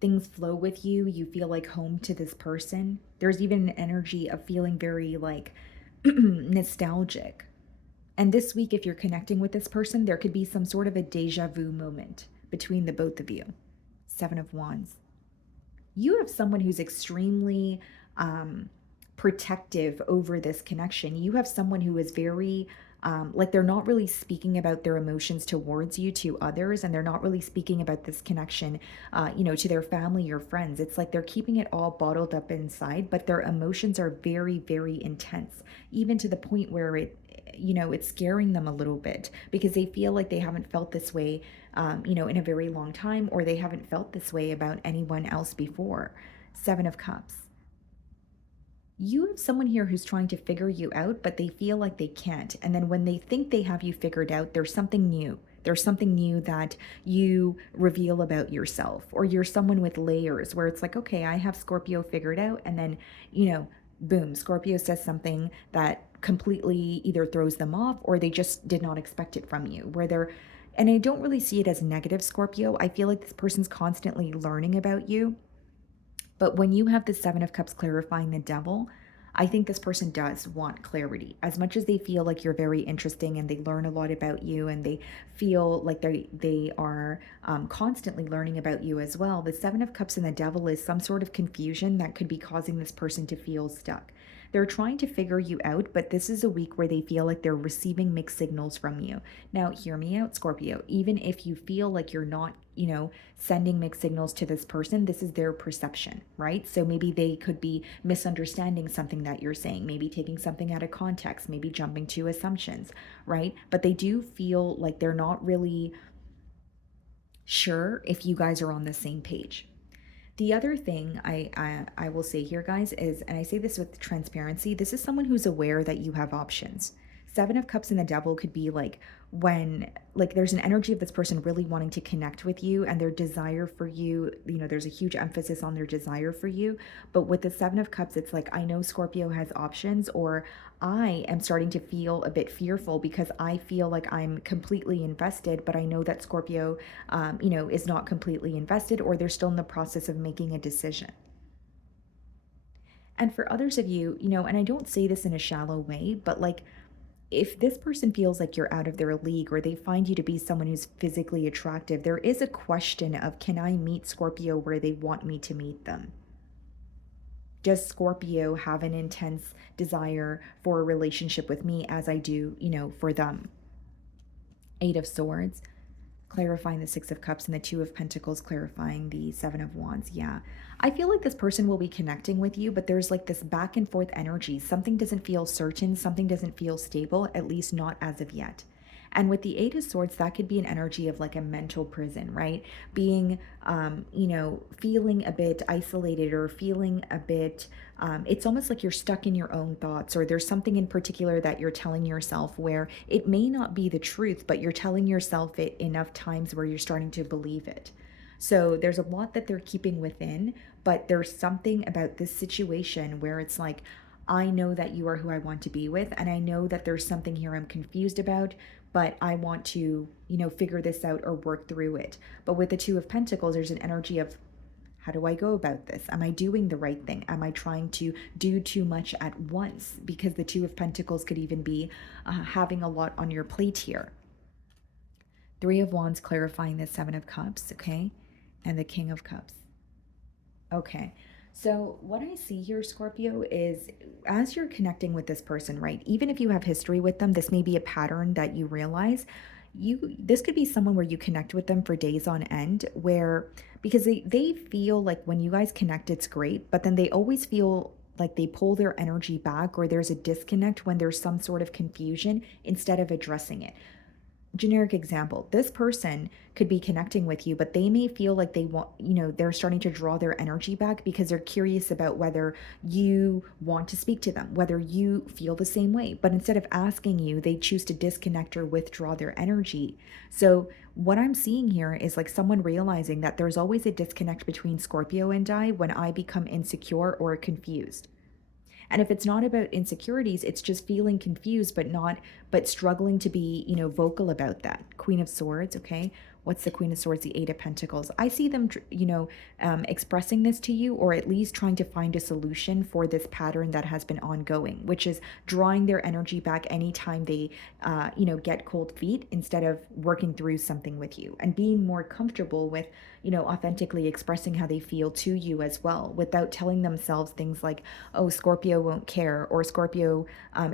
Things flow with you. You feel like home to this person. There's even an energy of feeling very like nostalgic. And this week, if you're connecting with this person, there could be some sort of a deja vu moment between the both of you. Seven of Wands. You have someone who's extremely protective over this connection. You have someone who is very, like they're not really speaking about their emotions towards you to others, and they're not really speaking about this connection, to their family or friends. It's like they're keeping it all bottled up inside, but their emotions are very, very intense, even to the point where it's scaring them a little bit because they feel like they haven't felt this way, in a very long time, or they haven't felt this way about anyone else before. Seven of Cups. You have someone here who's trying to figure you out, but they feel like they can't. And then when they think they have you figured out, there's something new. There's something new that you reveal about yourself, or you're someone with layers where it's like, okay, I have Scorpio figured out. And then, boom, Scorpio says something that completely either throws them off, or they just did not expect it from you, and I don't really see it as negative, Scorpio. I feel like this person's constantly learning about you. But when you have the Seven of Cups clarifying the Devil, I think this person does want clarity. As much as they feel like you're very interesting and they learn a lot about you, and they feel like they are constantly learning about you as well, the Seven of Cups and the Devil is some sort of confusion that could be causing this person to feel stuck. They're trying to figure you out, but this is a week where they feel like they're receiving mixed signals from you. Now, hear me out, Scorpio. Even if you feel like you're not, sending mixed signals to this person, this is their perception, right? So maybe they could be misunderstanding something that you're saying, maybe taking something out of context, maybe jumping to assumptions, right? But they do feel like they're not really sure if you guys are on the same page. The other thing I will say here, guys, is, and I say this with transparency, this is someone who's aware that you have options. Seven of Cups and the Devil could be like when, like, there's an energy of this person really wanting to connect with you and their desire for you. There's a huge emphasis on their desire for you. But with the Seven of Cups, it's like, I know Scorpio has options, or I am starting to feel a bit fearful because I feel like I'm completely invested, but I know that Scorpio, is not completely invested, or they're still in the process of making a decision. And for others of you, and I don't say this in a shallow way, but like, if this person feels like you're out of their league, or they find you to be someone who's physically attractive, there is a question of, can I meet Scorpio where they want me to meet them? Does Scorpio have an intense desire for a relationship with me as I do, for them? Eight of Swords, clarifying the Six of Cups, and the Two of Pentacles, clarifying the Seven of Wands. Yeah. I feel like this person will be connecting with you, but there's like this back and forth energy. Something doesn't feel certain. Something doesn't feel stable, at least not as of yet. And with the Eight of Swords, that could be an energy of like a mental prison, right? Being, feeling a bit isolated, or feeling a bit, it's almost like you're stuck in your own thoughts, or there's something in particular that you're telling yourself where it may not be the truth, but you're telling yourself it enough times where you're starting to believe it. So there's a lot that they're keeping within, but there's something about this situation where it's like, I know that you are who I want to be with, and I know that there's something here I'm confused about, but I want to, figure this out or work through it. But with the Two of Pentacles, there's an energy of, how do I go about this? Am I doing the right thing? Am I trying to do too much at once? Because the Two of Pentacles could even be having a lot on your plate here. Three of Wands, clarifying the Seven of Cups, okay? And the King of Cups. Okay. So what I see here, Scorpio, is as you're connecting with this person, right? Even if you have history with them, this may be a pattern that you realize. This could be someone where you connect with them for days on end, where, because they feel like when you guys connect, it's great, but then they always feel like they pull their energy back, or there's a disconnect when there's some sort of confusion instead of addressing it. Generic example, this person could be connecting with you, but they may feel like they want, they're starting to draw their energy back because they're curious about whether you want to speak to them, whether you feel the same way. But instead of asking you, they choose to disconnect or withdraw their energy. So what I'm seeing here is like someone realizing that there's always a disconnect between Scorpio and I when I become insecure or confused. And if it's not about insecurities, it's just feeling confused, but struggling to be, vocal about that. Queen of Swords, okay? What's the Queen of Swords? The Eight of Pentacles. I see them, expressing this to you, or at least trying to find a solution for this pattern that has been ongoing, which is drawing their energy back anytime they, get cold feet, instead of working through something with you and being more comfortable with, authentically expressing how they feel to you as well, without telling themselves things like, oh, Scorpio won't care, or Scorpio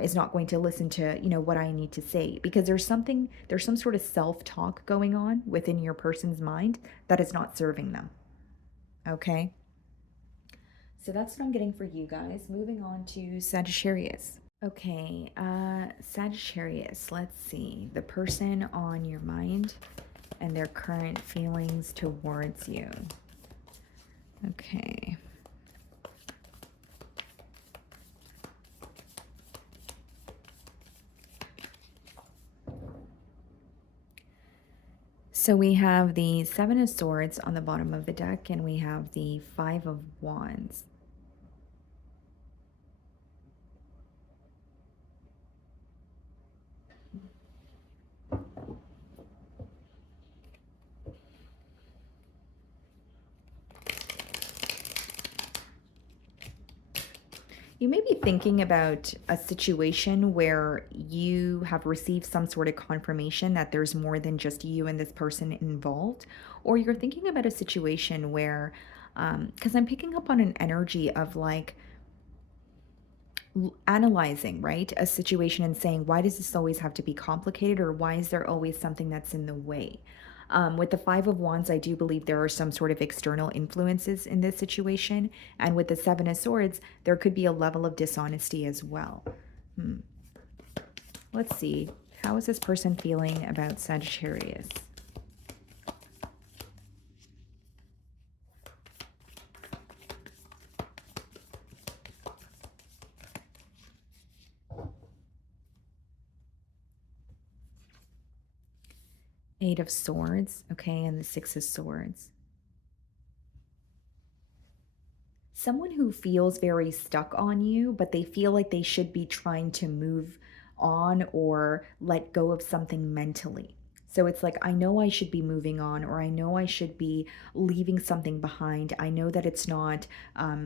is not going to listen to, what I need to say, because there's some sort of self-talk going on within your person's mind that is not serving them. Okay. So that's what I'm getting for you guys. Moving on to Sagittarius. Okay, Sagittarius, let's see. The person on your mind and their current feelings towards you. Okay. So we have the Seven of Swords on the bottom of the deck, and we have the Five of Wands. You may be thinking about a situation where you have received some sort of confirmation that there's more than just you and this person involved, or you're thinking about a situation where, because I'm picking up on an energy of like, analyzing, right, a situation and saying, why does this always have to be complicated, or why is there always something that's in the way? With the Five of Wands, I do believe there are some sort of external influences in this situation. And with the Seven of Swords, there could be a level of dishonesty as well. Let's see. How is this person feeling about Sagittarius? Eight of Swords, okay, and the Six of Swords. Someone who feels very stuck on you, but they feel like they should be trying to move on or let go of something mentally. So it's like, I know I should be moving on, or I know I should be leaving something behind. I know that it's not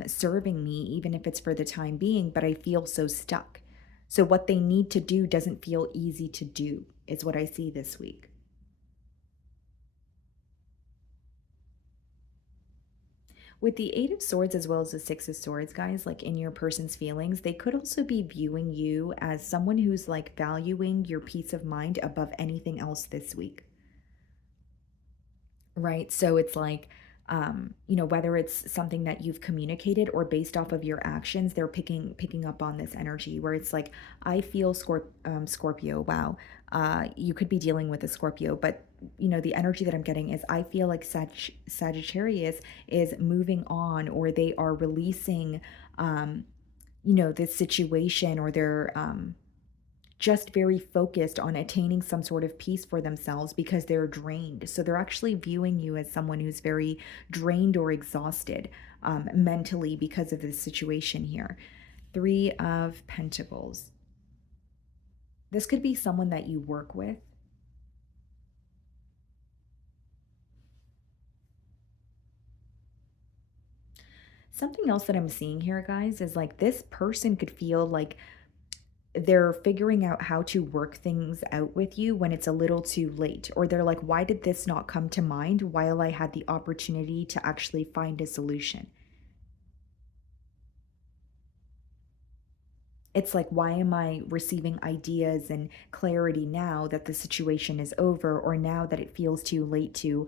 serving me, even if it's for the time being, but I feel so stuck. So what they need to do doesn't feel easy to do, is what I see this week. With the Eight of Swords as well as the Six of Swords, guys, like in your person's feelings, they could also be viewing you as someone who's like valuing your peace of mind above anything else this week. Right? So it's like, whether it's something that you've communicated or based off of your actions, they're picking up on this energy where it's like, I feel Scorpio. Wow, you could be dealing with a Scorpio, but the energy that I'm getting is I feel like Sagittarius is moving on, or they are releasing, this situation, or they're just very focused on attaining some sort of peace for themselves because they're drained. So they're actually viewing you as someone who's very drained or exhausted mentally because of this situation here. Three of Pentacles. This could be someone that you work with. Something else that I'm seeing here, guys, is like this person could feel like they're figuring out how to work things out with you when it's a little too late. Or they're like, why did this not come to mind while I had the opportunity to actually find a solution? It's like, why am I receiving ideas and clarity now that the situation is over, or now that it feels too late to,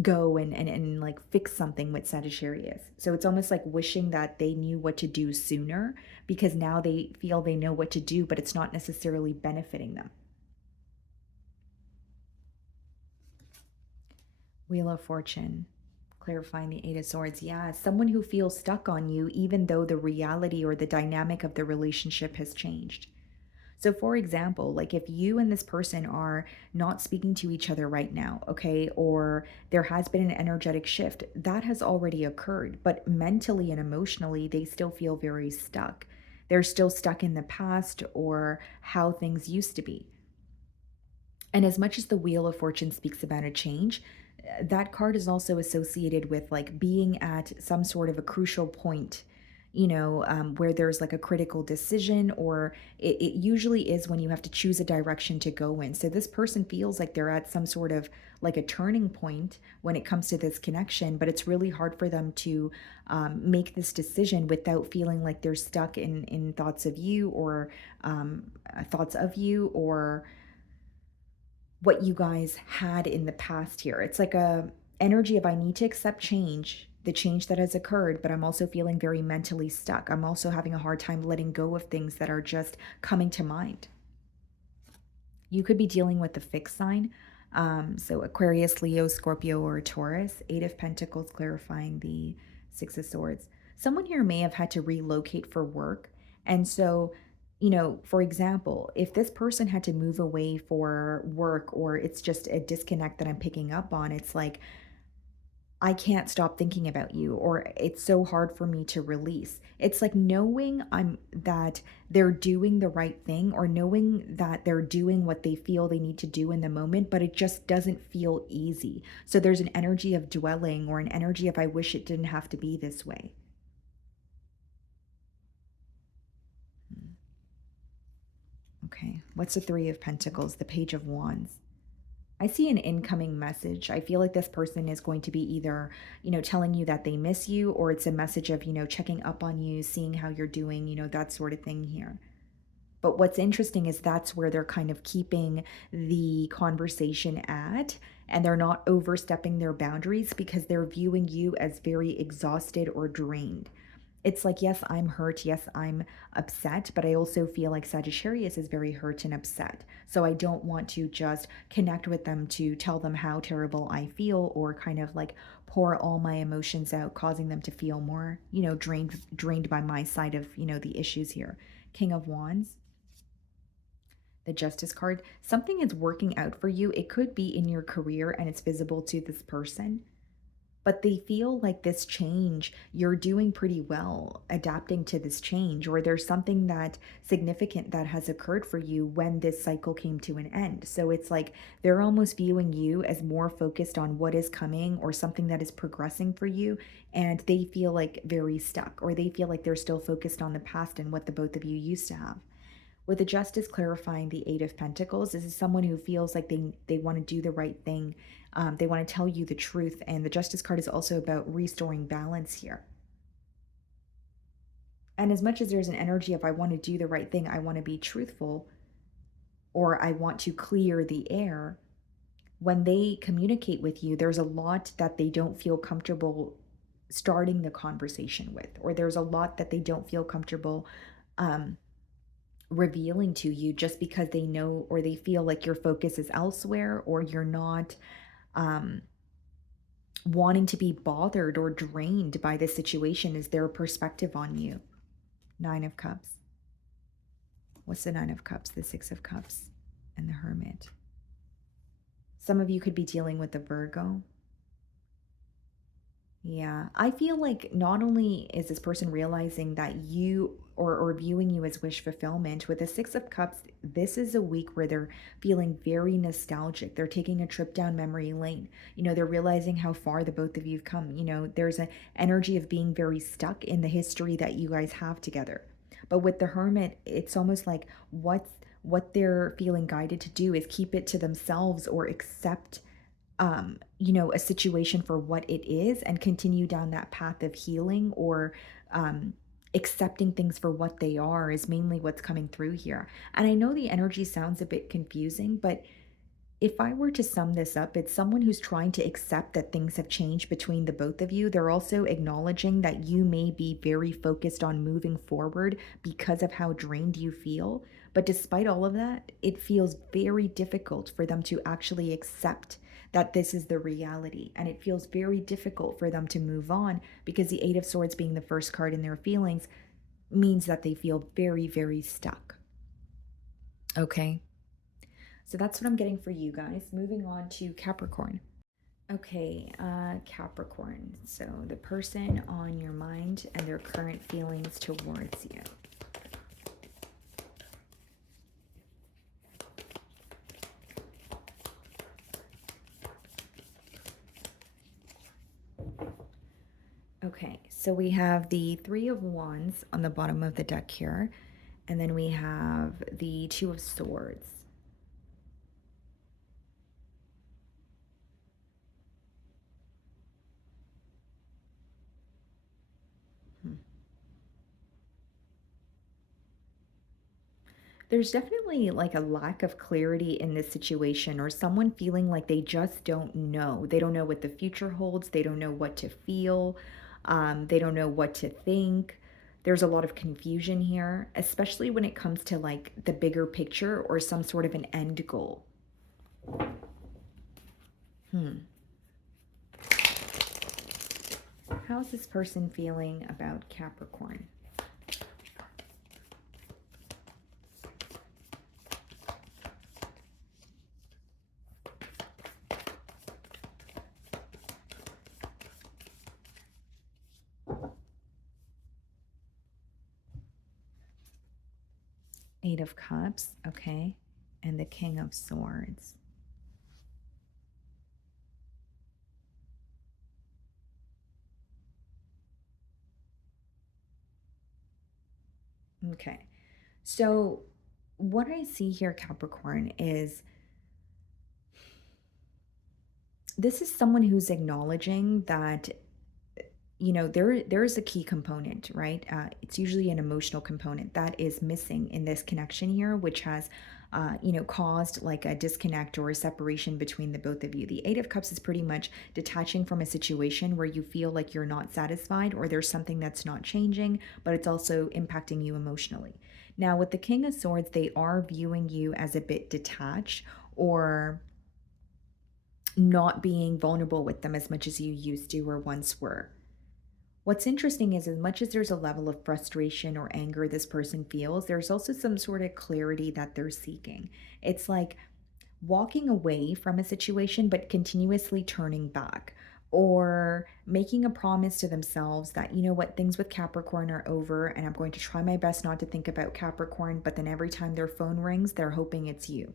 go and like fix something with Sagittarius? So it's almost like wishing that they knew what to do sooner, because now they feel they know what to do, but it's not necessarily benefiting them. Wheel of Fortune, clarifying the Eight of Swords. Yeah, someone who feels stuck on you, even though the reality or the dynamic of the relationship has changed. So, for example, like if you and this person are not speaking to each other right now, okay, or there has been an energetic shift, that has already occurred, but mentally and emotionally, they still feel very stuck. They're still stuck in the past or how things used to be. And as much as the Wheel of Fortune speaks about a change, that card is also associated with like being at some sort of a crucial point, where there's like a critical decision, or it usually is when you have to choose a direction to go in. So this person feels like they're at some sort of like a turning point when it comes to this connection, but it's really hard for them to make this decision without feeling like they're stuck in thoughts of you, or thoughts of you, or what you guys had in the past here. It's like a energy of, I need to accept change, the change that has occurred, but I'm also feeling very mentally stuck. I'm also having a hard time letting go of things that are just coming to mind. You could be dealing with the fixed sign. So Aquarius, Leo, Scorpio, or Taurus. Eight of Pentacles, clarifying the Six of Swords. Someone here may have had to relocate for work. And so, for example, if this person had to move away for work, or it's just a disconnect that I'm picking up on, it's like, I can't stop thinking about you, or it's so hard for me to release. It's like knowing that they're doing the right thing, or knowing that they're doing what they feel they need to do in the moment, but it just doesn't feel easy. So there's an energy of dwelling, or an energy of, I wish it didn't have to be this way. Okay, what's the Three of Pentacles? The Page of Wands. I see an incoming message. I feel like this person is going to be either, telling you that they miss you, or it's a message of, checking up on you, seeing how you're doing, that sort of thing here. But what's interesting is that's where they're kind of keeping the conversation at, and they're not overstepping their boundaries because they're viewing you as very exhausted or drained. It's like, yes, I'm hurt. Yes, I'm upset, but I also feel like Sagittarius is very hurt and upset. So I don't want to just connect with them to tell them how terrible I feel, or kind of like pour all my emotions out, causing them to feel more, drained by my side of, the issues here. King of Wands, the Justice card. Something is working out for you. It could be in your career and it's visible to this person, but they feel like this change, you're doing pretty well adapting to this change, or there's something that significant that has occurred for you when this cycle came to an end. So it's like they're almost viewing you as more focused on what is coming or something that is progressing for you, and they feel like very stuck, or they feel like they're still focused on the past and what the both of you used to have. With the Justice clarifying the Eight of Pentacles, this is someone who feels like they want to do the right thing. They want to tell you the truth. And the Justice card is also about restoring balance here. And as much as there's an energy of I want to do the right thing, I want to be truthful, or I want to clear the air, when they communicate with you, there's a lot that they don't feel comfortable starting the conversation with, or there's a lot that they don't feel comfortable revealing to you, just because they know or they feel like your focus is elsewhere, or you're not um, wanting to be bothered or drained by the situation, is their perspective on you. Nine of Cups. What's the Nine of Cups? The Six of Cups and the Hermit. Some of you could be dealing with the Virgo. Yeah, I feel like not only is this person realizing that you, or viewing you as wish fulfillment, with the Six of Cups, this is a week where they're feeling very nostalgic. They're taking a trip down memory lane. They're realizing how far the both of you've come. There's an energy of being very stuck in the history that you guys have together. But with the Hermit, it's almost like what they're feeling guided to do is keep it to themselves, or accept a situation for what it is, and continue down that path of healing, or accepting things for what they are, is mainly what's coming through here. And I know the energy sounds a bit confusing, but if I were to sum this up, it's someone who's trying to accept that things have changed between the both of you. They're also acknowledging that you may be very focused on moving forward because of how drained you feel. But despite all of that, it feels very difficult for them to actually accept that this is the reality. And it feels very difficult for them to move on, because the Eight of Swords being the first card in their feelings means that they feel very, very stuck. Okay. So that's what I'm getting for you guys. Moving on to Capricorn. Okay, Capricorn. So the person on your mind and their current feelings towards you. Okay, so we have the Three of Wands on the bottom of the deck here, and then we have the Two of Swords. There's definitely like a lack of clarity in this situation, or someone feeling like they just don't know. They don't know what the future holds. They don't know what to feel. They don't know what to think. There's a lot of confusion here, especially when it comes to like the bigger picture or some sort of an end goal. How's this person feeling about Capricorn? Eight of Cups, okay, and the King of Swords. Okay, so what I see here, Capricorn, is This is someone who's acknowledging that, there's a key component, right? It's usually an emotional component that is missing in this connection here, which has caused like a disconnect or a separation between the both of you. The Eight of Cups is pretty much detaching from a situation where you feel like you're not satisfied or there's something that's not changing, but it's also impacting you emotionally. Now with the King of Swords, they are viewing you as a bit detached, or not being vulnerable with them as much as you used to or once were. What's interesting is, as much as there's a level of frustration or anger this person feels, there's also some sort of clarity that they're seeking. It's like walking away from a situation, but continuously turning back, or making a promise to themselves that, you know what, things with Capricorn are over, and I'm going to try my best not to think about Capricorn, but then every time their phone rings, they're hoping it's you.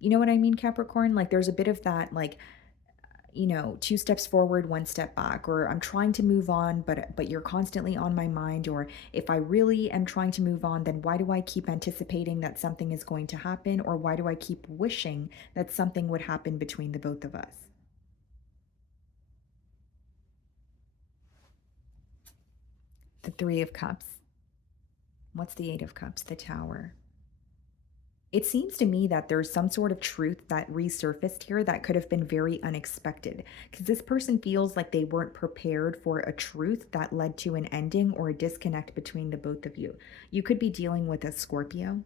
You know what I mean, Capricorn? Like there's a bit of that, like, two steps forward, one step back, or I'm trying to move on, but you're constantly on my mind, or if I really am trying to move on, then why do I keep anticipating that something is going to happen, or why do I keep wishing that something would happen between the both of us? The Three of Cups. What's the Eight of Cups? The Tower. It seems to me that there's some sort of truth that resurfaced here that could have been very unexpected, because this person feels like they weren't prepared for a truth that led to an ending or a disconnect between the both of you. You could be dealing with a Scorpio.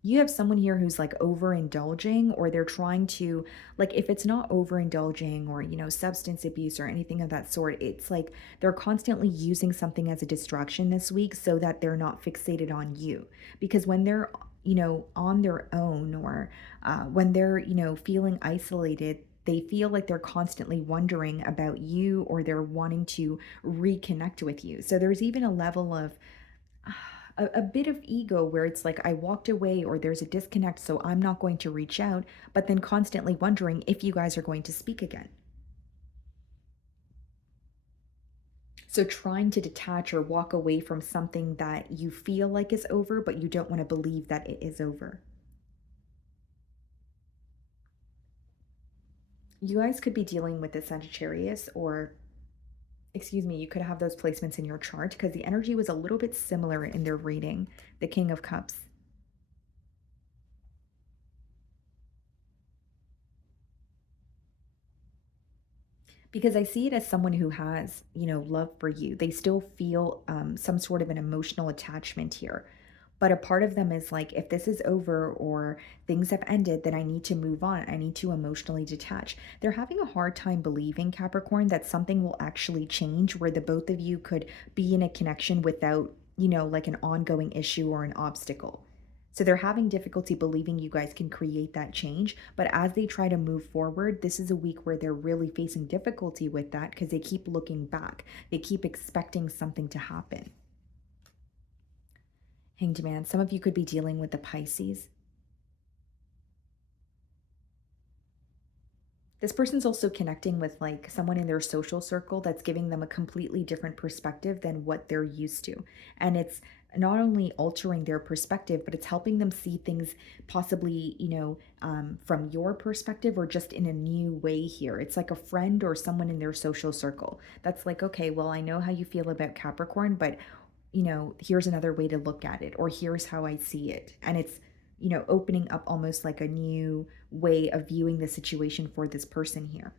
You have someone here who's like overindulging, or they're trying to, like, if it's not overindulging or substance abuse or anything of that sort, it's like they're constantly using something as a distraction this week so that they're not fixated on you. Because when they're on their own, or when they're feeling isolated, they feel like they're constantly wondering about you, or they're wanting to reconnect with you. So there's even a level of a bit of ego where it's like I walked away, or there's a disconnect, so I'm not going to reach out, but then constantly wondering if you guys are going to speak again. So trying to detach or walk away from something that you feel like is over, but you don't want to believe that it is over. You guys could be dealing with a Sagittarius, or excuse me, you could have those placements in your chart, because the energy was a little bit similar in their reading, the King of Cups. Because I see it as someone who has, love for you. They still feel some sort of an emotional attachment here. But a part of them is like, if this is over or things have ended, then I need to move on. I need to emotionally detach. They're having a hard time believing, Capricorn, that something will actually change where the both of you could be in a connection without, like an ongoing issue or an obstacle. So they're having difficulty believing you guys can create that change. But as they try to move forward, this is a week where they're really facing difficulty with that, because they keep looking back. They keep expecting something to happen. Hanged Man, some of you could be dealing with the Pisces. This person's also connecting with like someone in their social circle that's giving them a completely different perspective than what they're used to. And it's not only altering their perspective, but it's helping them see things possibly, from your perspective, or just in a new way here. It's like a friend or someone in their social circle that's like, okay, well, I know how you feel about Capricorn, but here's another way to look at it, or here's how I see it. And it's, opening up almost like a new way of viewing the situation for this person here.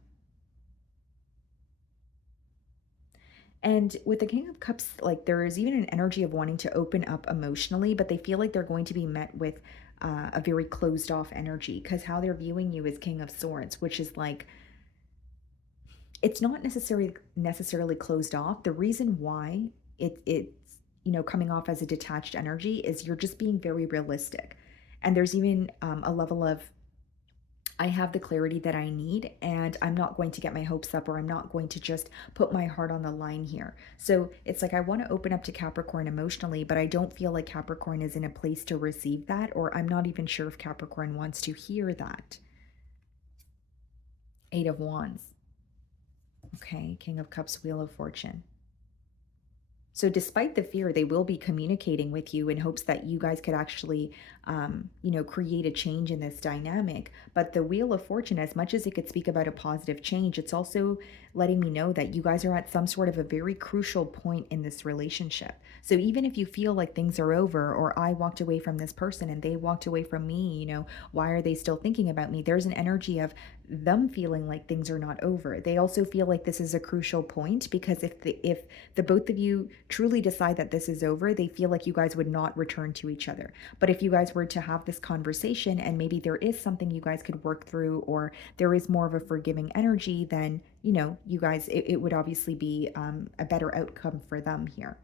And with the King of Cups, like there is even an energy of wanting to open up emotionally, but they feel like they're going to be met with a very closed off energy, because how they're viewing you is King of Swords, which is like, it's not necessarily closed off. The reason why it's coming off as a detached energy is you're just being very realistic, and there's even a level of, I have the clarity that I need, and I'm not going to get my hopes up, or I'm not going to just put my heart on the line here. So it's like I want to open up to Capricorn emotionally, but I don't feel like Capricorn is in a place to receive that, or I'm not even sure if Capricorn wants to hear that. Eight of Wands. Okay, King of Cups, Wheel of Fortune. So despite the fear, they will be communicating with you in hopes that you guys could actually, create a change in this dynamic. But the Wheel of Fortune, as much as it could speak about a positive change, it's also letting me know that you guys are at some sort of a very crucial point in this relationship. So even if you feel like things are over, or I walked away from this person and they walked away from me, why are they still thinking about me? There's an energy of them feeling like things are not over. They also feel like this is a crucial point, because if the both of you truly decide that this is over, they feel like you guys would not return to each other. But if you guys were to have this conversation and maybe there is something you guys could work through, or there is more of a forgiving energy, then, you guys, it would obviously be a better outcome for them here.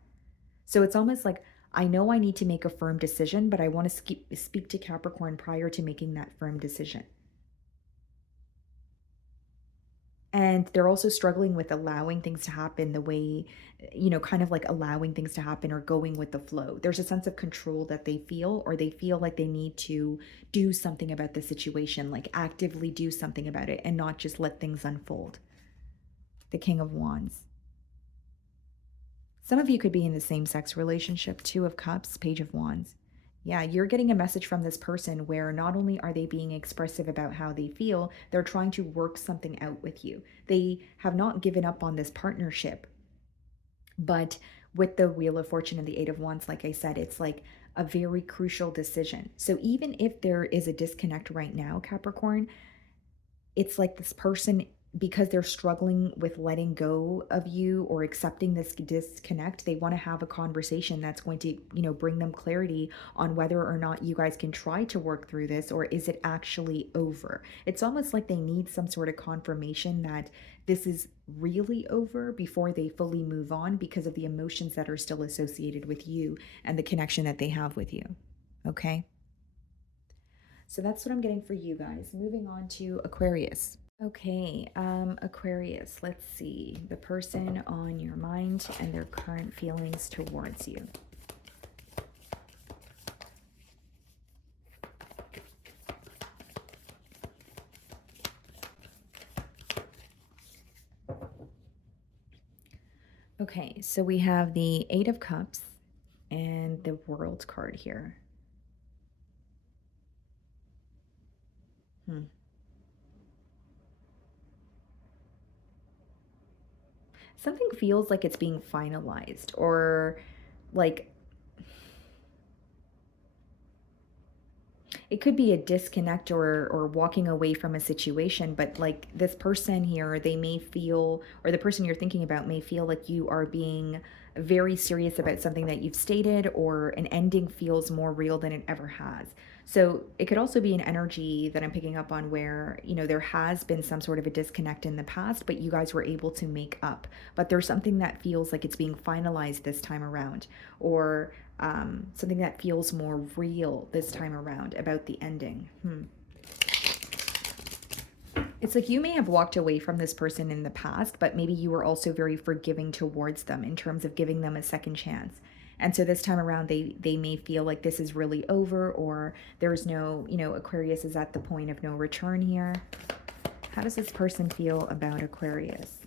So it's almost like, I know I need to make a firm decision, but I want to speak to Capricorn prior to making that firm decision. And they're also struggling with allowing things to happen the way, kind of like allowing things to happen or going with the flow. There's a sense of control that they feel, or they feel like they need to do something about the situation, like actively do something about it and not just let things unfold. The King of Wands. Some of you could be in the same sex relationship. Two of Cups, Page of Wands. Yeah, you're getting a message from this person where not only are they being expressive about how they feel, they're trying to work something out with you. They have not given up on this partnership. But with the Wheel of Fortune and the Eight of Wands, like I said, it's like a very crucial decision. So even if there is a disconnect right now, Capricorn, it's like this person, because they're struggling with letting go of you or accepting this disconnect, they want to have a conversation that's going to, bring them clarity on whether or not you guys can try to work through this, or is it actually over. It's almost like they need some sort of confirmation that this is really over before they fully move on, because of the emotions that are still associated with you and the connection that they have with you. Okay, so that's what I'm getting for you guys. Moving on to Aquarius. Okay, Aquarius, let's see. The person on your mind and their current feelings towards you. Okay, so we have the Eight of Cups and the World card here. Something feels like it's being finalized, or like it could be a disconnect, or walking away from a situation, but like this person here, they may feel, or the person you're thinking about may feel like you are being very serious about something that you've stated, or an ending feels more real than it ever has. So it could also be an energy that I'm picking up on where, there has been some sort of a disconnect in the past, but you guys were able to make up. But there's something that feels like it's being finalized this time around, or something that feels more real this time around about the ending. It's like you may have walked away from this person in the past, but maybe you were also very forgiving towards them in terms of giving them a second chance. And so this time around, they may feel like this is really over, or there's no, Aquarius is at the point of no return here. How does this person feel about Aquarius?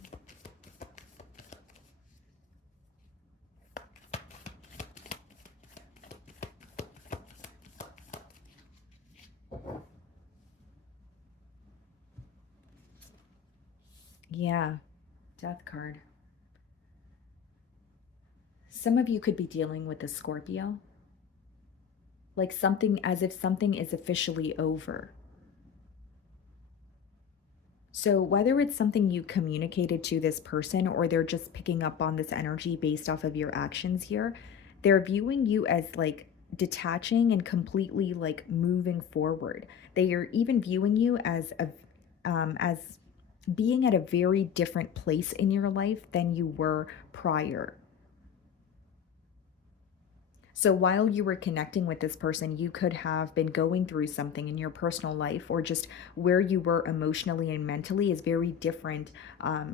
Yeah, Death card. Some of you could be dealing with a Scorpio, like something, as if something is officially over. So whether it's something you communicated to this person, or they're just picking up on this energy based off of your actions here, they're viewing you as like detaching and completely like moving forward. They are even viewing you as being at a very different place in your life than you were prior. So while you were connecting with this person, you could have been going through something in your personal life, or just where you were emotionally and mentally is very different,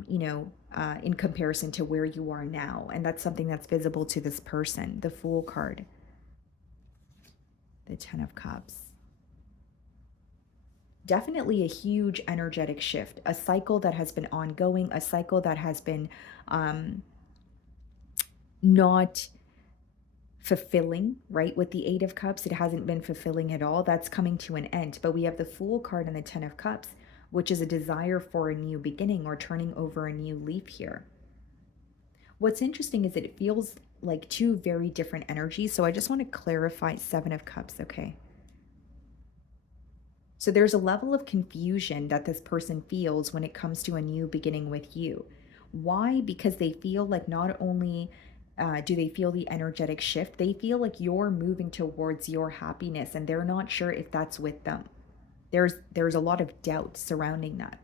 in comparison to where you are now. And that's something that's visible to this person. The Fool card, the Ten of Cups. Definitely a huge energetic shift, a cycle that has been ongoing, a cycle that has been, not fulfilling, right? With the Eight of Cups, it hasn't been fulfilling at all. That's coming to an end. But we have the Fool card and the Ten of Cups, which is a desire for a new beginning or turning over a new leaf here. What's interesting is that it feels like two very different energies. So I just want to clarify Seven of Cups, okay? So there's a level of confusion that this person feels when it comes to a new beginning with you. Why? Because they feel like not only do they feel the energetic shift, they feel like you're moving towards your happiness and they're not sure if that's with them. There's a lot of doubt surrounding that.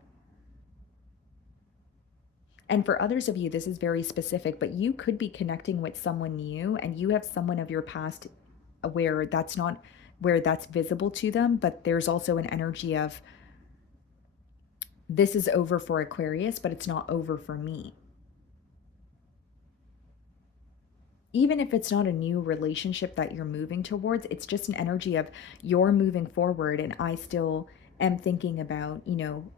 And for others of you, this is very specific, but you could be connecting with someone new and you have someone of your past where that's not where that's visible to them, but there's also an energy of this is over for Aquarius, but it's not over for me. Even if it's not a new relationship that you're moving towards, it's just an energy of you're moving forward and I still am thinking about,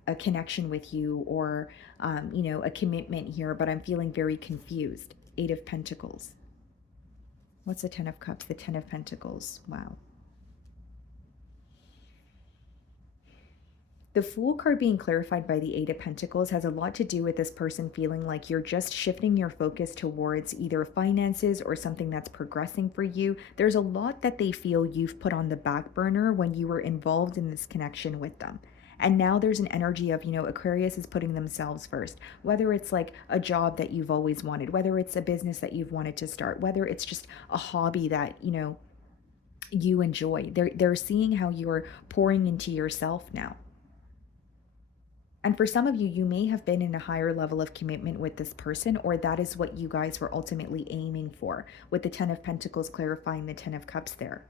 a connection with you or, a commitment here, but I'm feeling very confused. Eight of Pentacles. What's the Ten of Cups? The Ten of Pentacles. Wow. The Fool card being clarified by the Eight of Pentacles has a lot to do with this person feeling like you're just shifting your focus towards either finances or something that's progressing for you. There's a lot that they feel you've put on the back burner when you were involved in this connection with them. And now there's an energy of, Aquarius is putting themselves first, whether it's like a job that you've always wanted, whether it's a business that you've wanted to start, whether it's just a hobby that, you enjoy. They're seeing how you're pouring into yourself now. And for some of you, you may have been in a higher level of commitment with this person, or that is what you guys were ultimately aiming for, with the Ten of Pentacles clarifying the Ten of Cups there.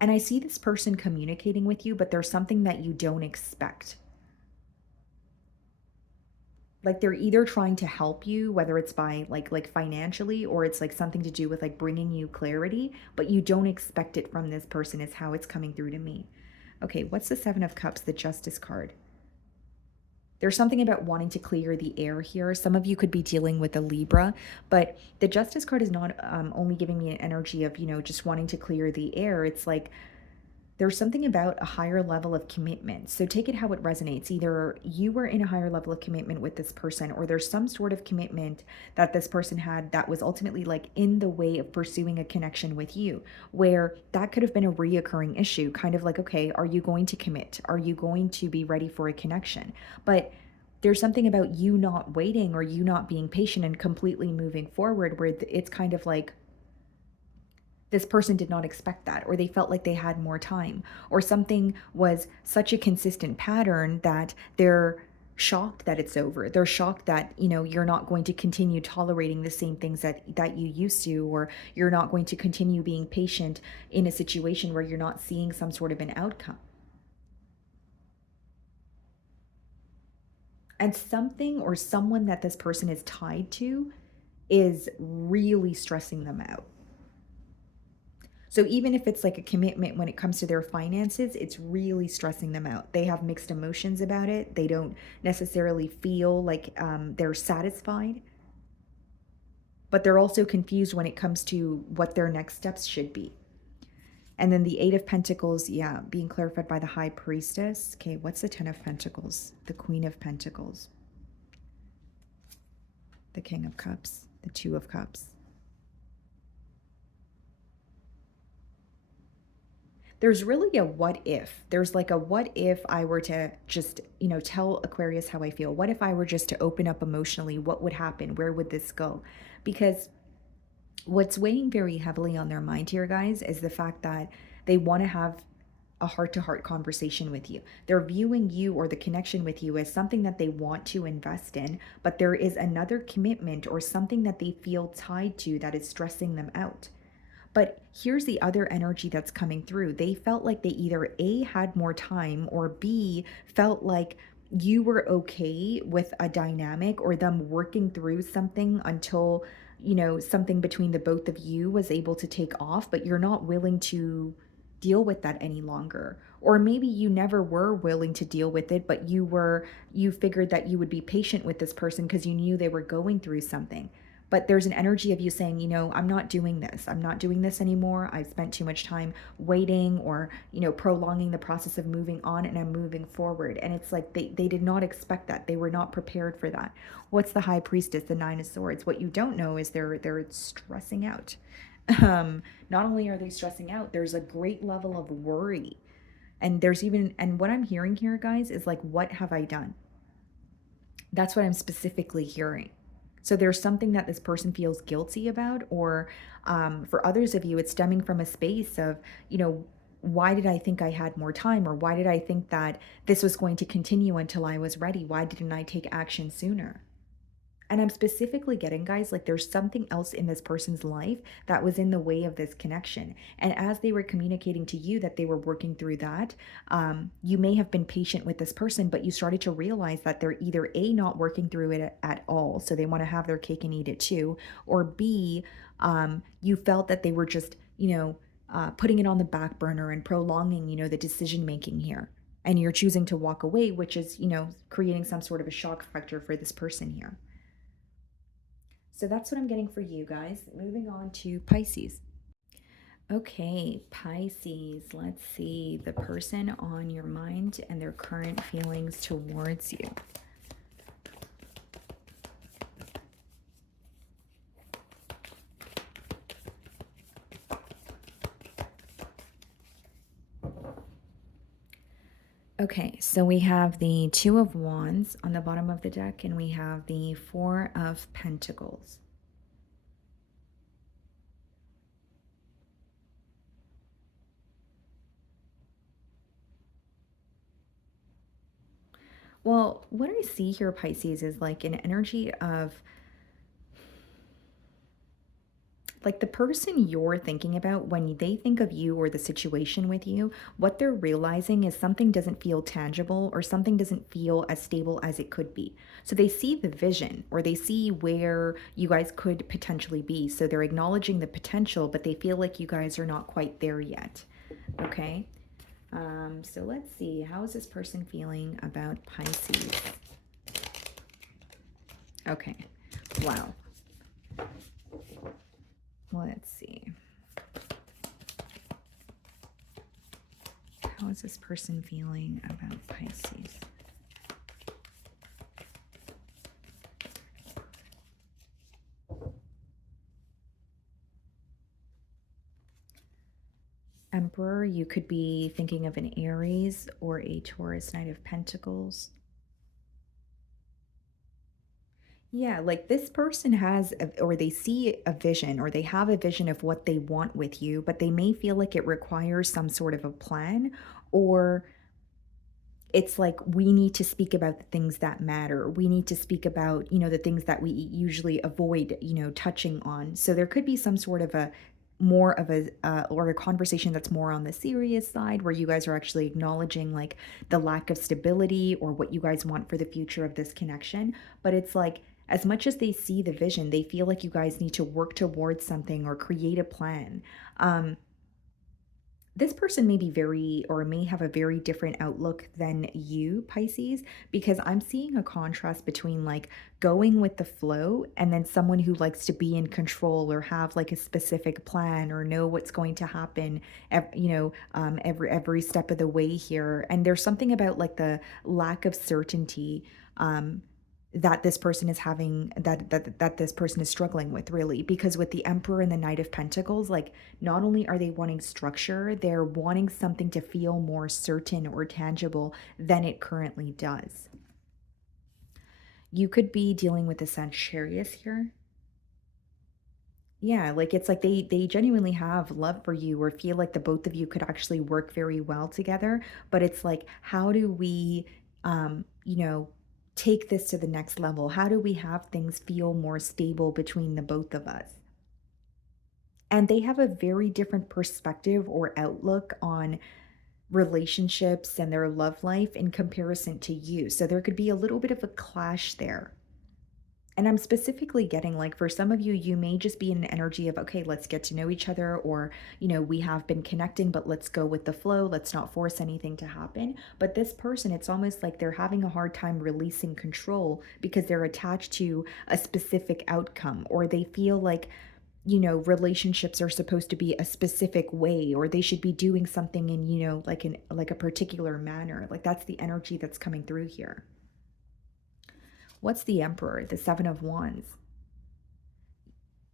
And I see this person communicating with you, but there's something that you don't expect. Like they're either trying to help you, whether it's by like financially, or it's like something to do with like bringing you clarity, but you don't expect it from this person is how it's coming through to me. Okay, what's the Seven of Cups, the Justice card? There's something about wanting to clear the air here. Some of you could be dealing with a Libra, but the Justice card is not only giving me an energy of, just wanting to clear the air. It's like there's something about a higher level of commitment. So take it how it resonates. Either you were in a higher level of commitment with this person, or there's some sort of commitment that this person had that was ultimately like in the way of pursuing a connection with you, where that could have been a reoccurring issue, kind of like, okay, are you going to commit? Are you going to be ready for a connection? But there's something about you not waiting or you not being patient and completely moving forward where it's kind of like, this person did not expect that, or they felt like they had more time, or something was such a consistent pattern that they're shocked that it's over. They're shocked that, you're not going to continue tolerating the same things that you used to, or you're not going to continue being patient in a situation where you're not seeing some sort of an outcome. And something or someone that this person is tied to is really stressing them out. So even if it's like a commitment when it comes to their finances, it's really stressing them out. They have mixed emotions about it. They don't necessarily feel like they're satisfied, but they're also confused when it comes to what their next steps should be. And then the Eight of Pentacles, being clarified by the High Priestess. Okay, what's the Ten of Pentacles? The Queen of Pentacles. The King of Cups. The Two of Cups. There's really a what if. There's like a what if I were to just, tell Aquarius how I feel. What if I were just to open up emotionally? What would happen? Where would this go? Because what's weighing very heavily on their mind here, guys, is the fact that they want to have a heart-to-heart conversation with you. They're viewing you or the connection with you as something that they want to invest in, but there is another commitment or something that they feel tied to that is stressing them out. But here's the other energy that's coming through. They felt like they either A, had more time, or B, felt like you were okay with a dynamic or them working through something until, something between the both of you was able to take off, but you're not willing to deal with that any longer. Or maybe you never were willing to deal with it, but you figured that you would be patient with this person because you knew they were going through something. But there's an energy of you saying, I'm not doing this. I'm not doing this anymore. I've spent too much time waiting or, prolonging the process of moving on, and I'm moving forward. And it's like they did not expect that. They were not prepared for that. What's the High Priestess, the Nine of Swords? What you don't know is they're stressing out. Not only are they stressing out, there's a great level of worry. And and what I'm hearing here, guys, is like, what have I done? That's what I'm specifically hearing. So there's something that this person feels guilty about, or for others of you, it's stemming from a space of, why did I think I had more time? Or why did I think that this was going to continue until I was ready? Why didn't I take action sooner? And I'm specifically getting, guys, like there's something else in this person's life that was in the way of this connection. And as they were communicating to you that they were working through that, you may have been patient with this person, but you started to realize that they're either A, not working through it at all, so they want to have their cake and eat it too, or B, you felt that they were just, putting it on the back burner and prolonging, the decision making here. And you're choosing to walk away, which is, creating some sort of a shock factor for this person here. So that's what I'm getting for you guys. Moving on to Pisces. Okay, Pisces, let's see the person on your mind and their current feelings towards you. Okay, so we have the Two of Wands on the bottom of the deck, and we have the Four of Pentacles. Well, what I see here, Pisces, is like an energy of like the person you're thinking about when they think of you or the situation with you, what they're realizing is something doesn't feel tangible or something doesn't feel as stable as it could be. So they see the vision or they see where you guys could potentially be. So they're acknowledging the potential, but they feel like you guys are not quite there yet. Okay. So let's see. How is this person feeling about Pisces? Okay. Wow. Let's see. How is this person feeling about Pisces? Emperor, you could be thinking of an Aries or a Taurus, Knight of Pentacles. Yeah, like this person has, or they see a vision, or they have a vision of what they want with you, but they may feel like it requires some sort of a plan, or it's like we need to speak about the things that matter. We need to speak about, the things that we usually avoid, touching on. So there could be some sort of a more of a or a conversation that's more on the serious side where you guys are actually acknowledging like the lack of stability or what you guys want for the future of this connection. But it's like as much as they see the vision, they feel like you guys need to work towards something or create a plan. This person may be very or may have a very different outlook than you, Pisces, because I'm seeing a contrast between like going with the flow and then someone who likes to be in control or have like a specific plan or know what's going to happen, every step of the way here. And there's something about like the lack of certainty that this person is having, that this person is struggling with, really, because with the Emperor and the Knight of Pentacles, like not only are they wanting structure, they're wanting something to feel more certain or tangible than it currently does. You could be dealing with a Sagittarius here. Yeah, like it's like they genuinely have love for you or feel like the both of you could actually work very well together, but it's like, how do we take this to the next level? How do we have things feel more stable between the both of us? And they have a very different perspective or outlook on relationships and their love life in comparison to you. So there could be a little bit of a clash there. And I'm specifically getting like for some of you, you may just be in an energy of, okay, let's get to know each other, or, we have been connecting, but let's go with the flow. Let's not force anything to happen. But this person, it's almost like they're having a hard time releasing control because they're attached to a specific outcome, or they feel like, relationships are supposed to be a specific way, or they should be doing something in, like a particular manner. Like that's the energy that's coming through here. What's the Emperor? The Seven of Wands.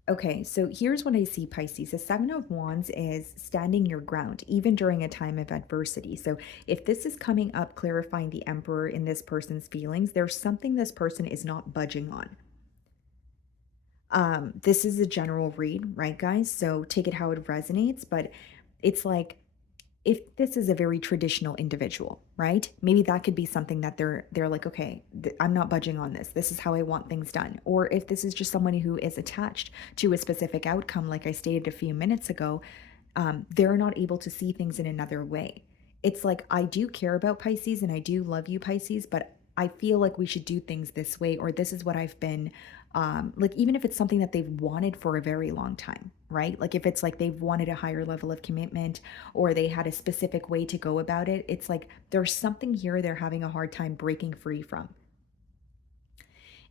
Okay, so here's what I see, Pisces. The Seven of Wands is standing your ground, even during a time of adversity. So if this is coming up, clarifying the Emperor in this person's feelings, there's something this person is not budging on. This is a general read, right, guys? So take it how it resonates, but it's like if this is a very traditional individual, right? Maybe that could be something that they're like, okay, I'm not budging on this. This is how I want things done. Or if this is just someone who is attached to a specific outcome, like I stated a few minutes ago, they're not able to see things in another way. It's like, I do care about Pisces and I do love you, Pisces, but I feel like we should do things this way, or this is what I've been like, even if it's something that they've wanted for a very long time, right? Like, if it's like they've wanted a higher level of commitment, or they had a specific way to go about it, it's like there's something here they're having a hard time breaking free from.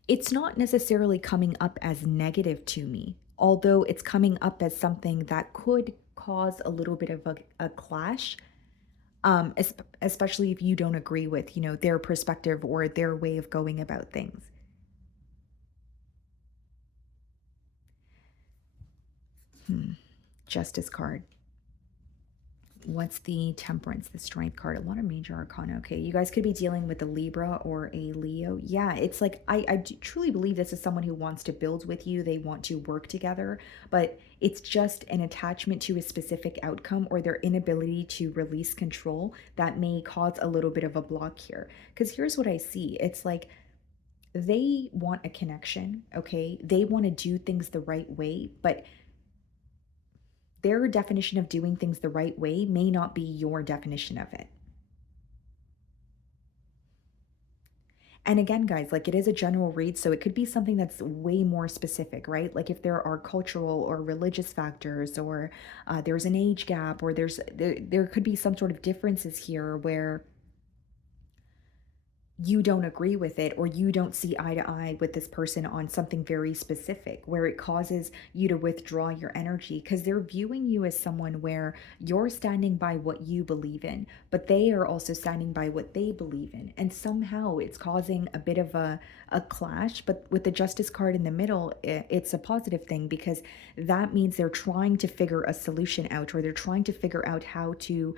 It's not necessarily coming up as negative to me, although it's coming up as something that could cause a little bit of a clash, especially if you don't agree with, their perspective or their way of going about things. Justice card. What's the Temperance, the Strength card? A lot of major arcana. Okay, you guys could be dealing with a Libra or a Leo. Yeah, it's like I truly believe this is someone who wants to build with you. They want to work together, but it's just an attachment to a specific outcome, or their inability to release control that may cause a little bit of a block here. Because here's what I see. It's like they want a connection, okay? They want to do things the right way, but their definition of doing things the right way may not be your definition of it. And again, guys, like, it is a general read, so it could be something that's way more specific, right? Like if there are cultural or religious factors, or there's an age gap, or there could be some sort of differences here where you don't agree with it, or you don't see eye to eye with this person on something very specific, where it causes you to withdraw your energy, because they're viewing you as someone where you're standing by what you believe in, but they are also standing by what they believe in, and somehow it's causing a bit of a clash. But with the Justice card in the middle, it's a positive thing, because that means they're trying to figure a solution out, or they're trying to figure out how to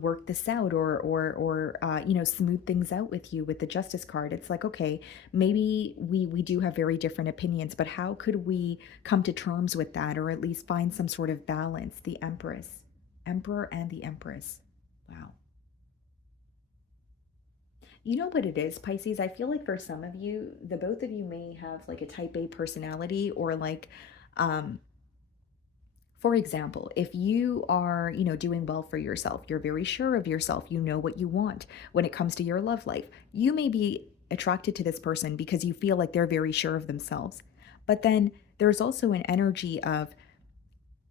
work this out, or smooth things out with you. With the Justice card, it's like, okay, maybe we do have very different opinions, but how could we come to terms with that, or at least find some sort of balance? The Empress, Emperor and the Empress. Wow. You know what it is, Pisces? I feel like for some of you, the both of you may have like a type A personality, or like um for example, if you are, doing well for yourself, you're very sure of yourself, you know what you want when it comes to your love life. You may be attracted to this person because you feel like they're very sure of themselves. But then there's also an energy of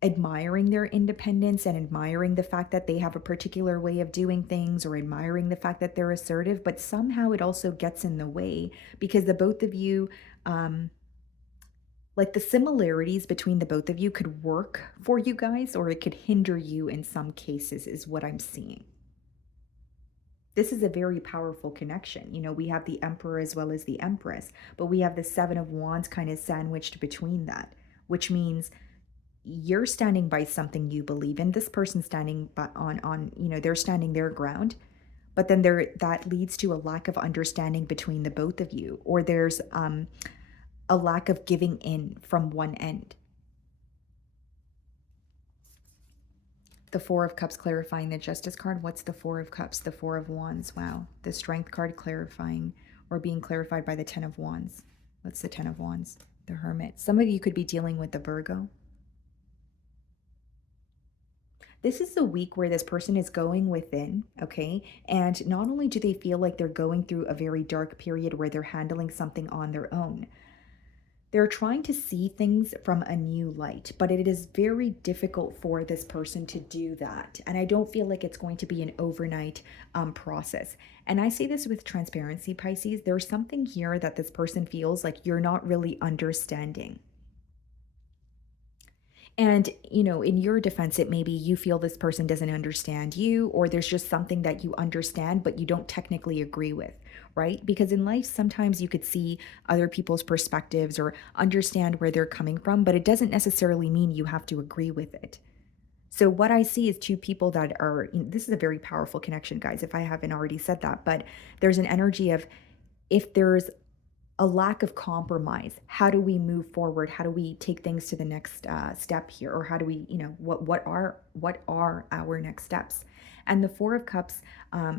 admiring their independence, and admiring the fact that they have a particular way of doing things, or admiring the fact that they're assertive, but somehow it also gets in the way, because the both of you, um, like, the similarities between the both of you could work for you guys, or it could hinder you in some cases, is what I'm seeing. This is a very powerful connection. We have the Emperor as well as the Empress, but we have the Seven of Wands kind of sandwiched between that, which means you're standing by something you believe in. This person's standing by on they're standing their ground, but then that leads to a lack of understanding between the both of you, or there's a lack of giving in from one end. The Four of Cups clarifying the Justice card. What's the Four of Cups? The Four of Wands. Wow. The Strength card clarifying, or being clarified by the Ten of Wands. What's the Ten of Wands? The Hermit. Some of you could be dealing with the Virgo. This is the week where this person is going within, okay? And not only do they feel like they're going through a very dark period where they're handling something on their own, they're trying to see things from a new light, but it is very difficult for this person to do that. And I don't feel like it's going to be an overnight process. And I say this with transparency, Pisces. There's something here that this person feels like you're not really understanding. And, in your defense, it maybe you feel this person doesn't understand you, or there's just something that you understand, but you don't technically agree with, right? Because in life, sometimes you could see other people's perspectives or understand where they're coming from, but it doesn't necessarily mean you have to agree with it. So, what I see is two people that are, this is a very powerful connection, guys, if I haven't already said that, but there's an energy of if there's a lack of compromise. How do we move forward? How do we take things to the next step here? Or how do we, what are our next steps? And the Four of Cups,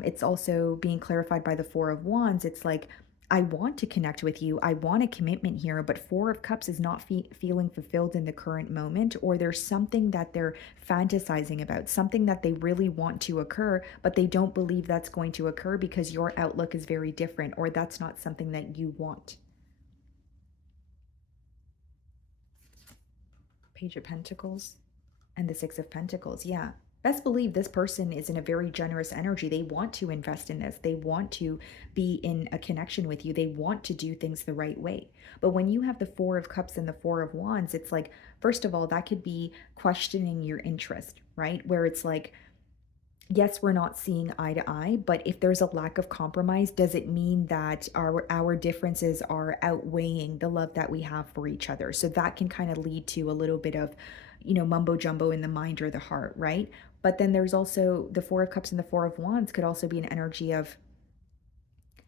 it's also being clarified by the Four of Wands. It's like, I want to connect with you. I want a commitment here, but Four of Cups is not feeling fulfilled in the current moment, or there's something that they're fantasizing about, something that they really want to occur, but they don't believe that's going to occur because your outlook is very different, or that's not something that you want. Page of Pentacles and the Six of Pentacles. Yeah. Best believe this person is in a very generous energy. They want to invest in this. They want to be in a connection with you. They want to do things the right way. But when you have the Four of Cups and the Four of Wands, it's like, first of all, that could be questioning your interest, right? Where it's like, yes, we're not seeing eye to eye, but if there's a lack of compromise, does it mean that our differences are outweighing the love that we have for each other? So that can kind of lead to a little bit of, mumbo jumbo in the mind or the heart, right? But then there's also the Four of Cups and the Four of Wands could also be an energy of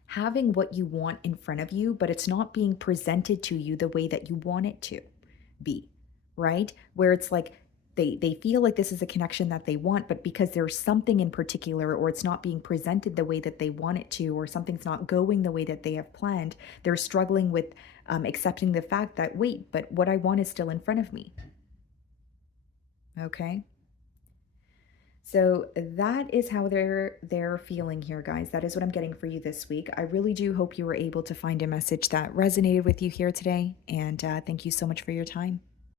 having what you want in front of you, but it's not being presented to you the way that you want it to be, right? Where it's like they feel like this is a connection that they want, but because there's something in particular, or it's not being presented the way that they want it to, or something's not going the way that they have planned, they're struggling with accepting the fact that, wait, but what I want is still in front of me. Okay. So that is how they're feeling here, guys. That is what I'm getting for you this week. I really do hope you were able to find a message that resonated with you here today, and thank you so much for your time.